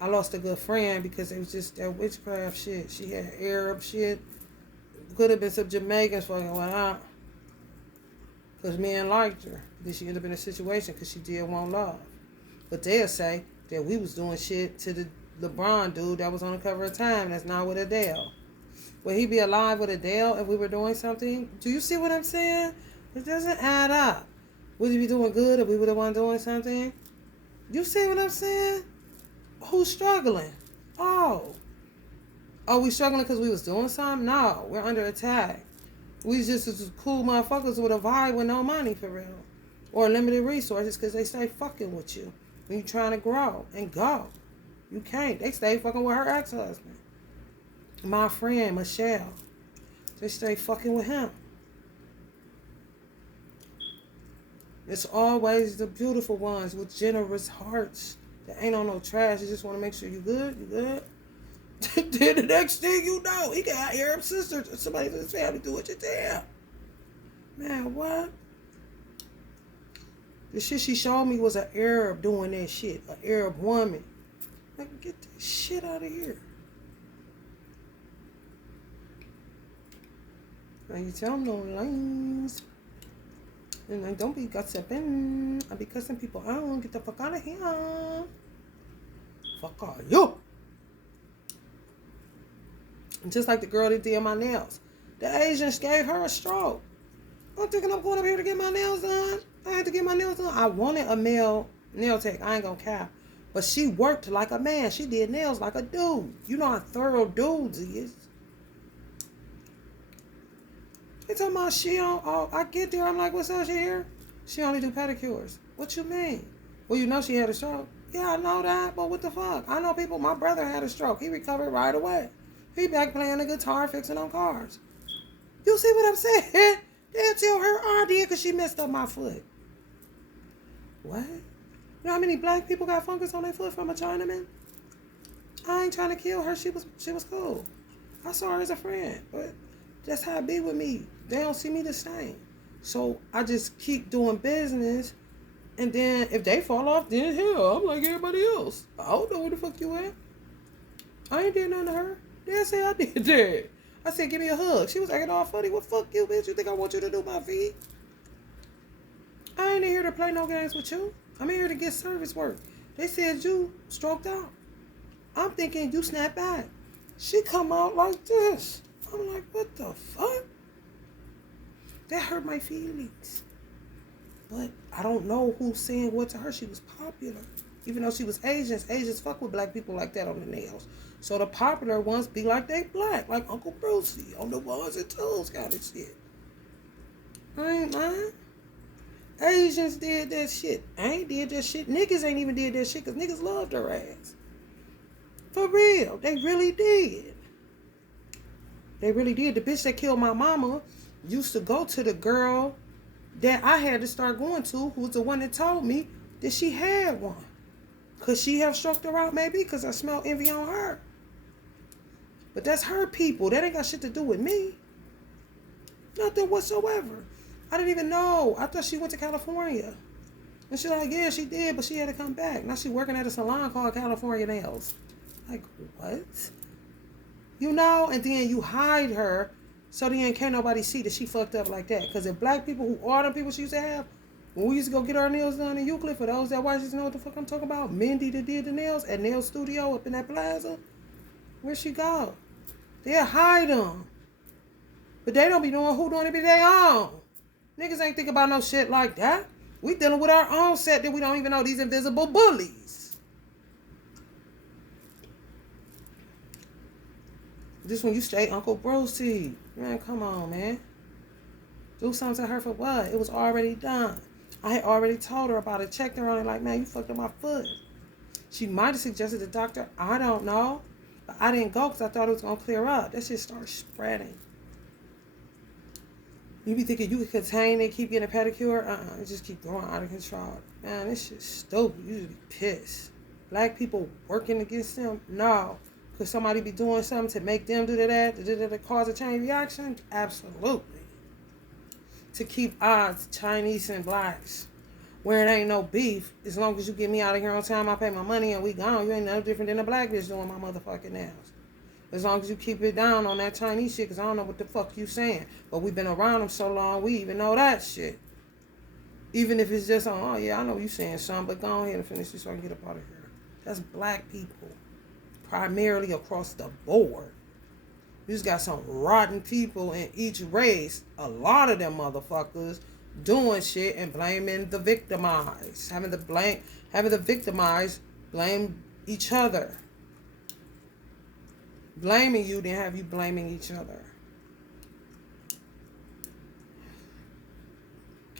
I lost a good friend because it was just that witchcraft shit. She had Arab shit. Could have been some Jamaicans fucking went out. Because men liked her. Then she ended up in a situation because she did want love. But they'll say that we was doing shit to the LeBron dude that was on the cover of Time. That's not with Adele. Would he be alive with Adele if we were doing something? Do you see what I'm saying? It doesn't add up. Would he be doing good if we were the one doing something? You see what I'm saying? Who's struggling? Oh, we struggling because we was doing something? No, we're under attack. We just cool motherfuckers with a vibe with no money for real. Or limited resources because they stay fucking with you when you're trying to grow and go. You can't. They stay fucking with her ex-husband. My friend, Michelle. They stay fucking with him. It's always the beautiful ones with generous hearts that ain't on no trash. They just want to make sure you good. You good? Then the next thing you know, he got Arab sisters or somebody from his family do what you tell. Man, what? The shit she showed me was an Arab doing that shit. An Arab woman. Like, get this shit out of here. Now you tell them no lines. And like, don't be gossiping. I be cussing people out. Get the fuck out of here. Fuck all you. And just like the girl that did my nails. The Asians gave her a stroke. I'm thinking I'm going up here to get my nails done. I had to get my nails done. I wanted a male nail tech. I ain't gonna cap. But she worked like a man. She did nails like a dude. You know how thorough dudes is. They talking about she don't, oh, I get there, I'm like, what's up, she here? She only do pedicures. What you mean? Well, you know she had a stroke. Yeah, I know that, but what the fuck? I know people, my brother had a stroke. He recovered right away. He back playing the guitar, fixing on cars. You see what I'm saying? They'll tell her I did because she messed up my foot. What? You know how many black people got fungus on their foot from a Chinaman? I ain't trying to kill her. She was cool. I saw her as a friend, but that's how it be with me. They don't see me the same. So I just keep doing business. And then if they fall off, then hell, I'm like everybody else. I don't know where the fuck you at. I ain't did nothing to her. They say I did that. I said, give me a hug. She was acting all funny. Well, fuck you, bitch. You think I want you to do my feet? I ain't in here to play no games with you. I'm in here to get service work. They said you stroked out. I'm thinking you snap back. She come out like this. I'm like, what the fuck? That hurt my feelings. But I don't know who's saying what to her. She was popular. Even though she was Asians fuck with black people like that on the nails. So the popular ones be like they black. Like Uncle Brucey on the ones and twos kind of shit. I ain't lying. Asians did that shit. I ain't did that shit. Niggas ain't even did that shit because niggas loved her ass. For real. They really did. They really did. The bitch that killed my mama used to go to the girl that I had to start going to, who was the one that told me that she had one. Could she have stroked her out? Maybe, because I smell envy on her. But that's her people. That ain't got shit to do with me. Nothing whatsoever. I didn't even know. I thought she went to California. And she's like, yeah, she did, but she had to come back. Now she's working at a salon called California Nails. Like, what? You know, and then you hide her so then can't nobody see that she fucked up like that. Because if black people, who are the people she used to have, when we used to go get our nails done in Euclid, for those that watch this know what the fuck I'm talking about, Mindy that did the nails at Nail Studio up in that plaza, where'd she go? They'll hide them. But they don't be knowing who doing it be their own. Niggas ain't think about no shit like that. We dealing with our own set that we don't even know, these invisible bullies. Just when you stay Uncle Brucey. Man, come on, man. Do something to her for what? It was already done. I had already told her about it. Checked her on it like, man, you fucked up my foot. She might have suggested the doctor. I don't know. But I didn't go because I thought it was going to clear up. That shit started spreading. You be thinking you can contain it, keep getting a pedicure? It just keep going out of control. Man, this shit's stupid. You just be pissed. Black people working against them? No. Could somebody be doing something to make them do that, to cause a chain reaction? Absolutely. To keep odds, Chinese and blacks, where it ain't no beef, as long as you get me out of here on time, I pay my money and we gone. You ain't no different than a black bitch doing my motherfucking nails. As long as you keep it down on that Chinese shit, because I don't know what the fuck you saying. But we've been around them so long, we even know that shit. Even if it's just on, oh yeah, I know you saying something, but go ahead and finish this so I can get up out of here. That's black people. Primarily across the board. You just got some rotten people in each race. A lot of them motherfuckers doing shit and blaming the victimized. Having the victimized blame each other. Blaming you, then have you blaming each other.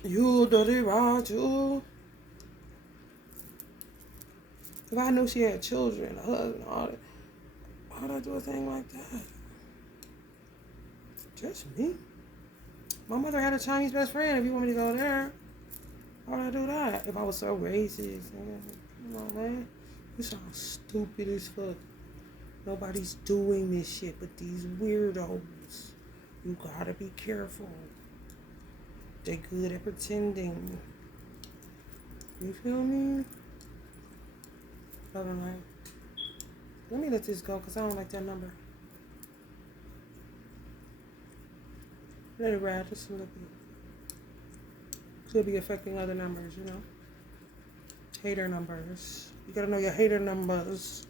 You dirty rat, you. If I knew she had children, a husband, all that, why'd I do a thing like that? Just me. My mother had a Chinese best friend. If you want me to go there, why'd I do that? If I was so racist, come on, man. You sound stupid as fuck. Nobody's doing this shit but these weirdos. You gotta be careful. They good at pretending. You feel me? Other night. Let me let this go because I don't like that number. Let it ride just a little bit. Could be affecting other numbers, you know. Hater numbers. You gotta know your hater numbers.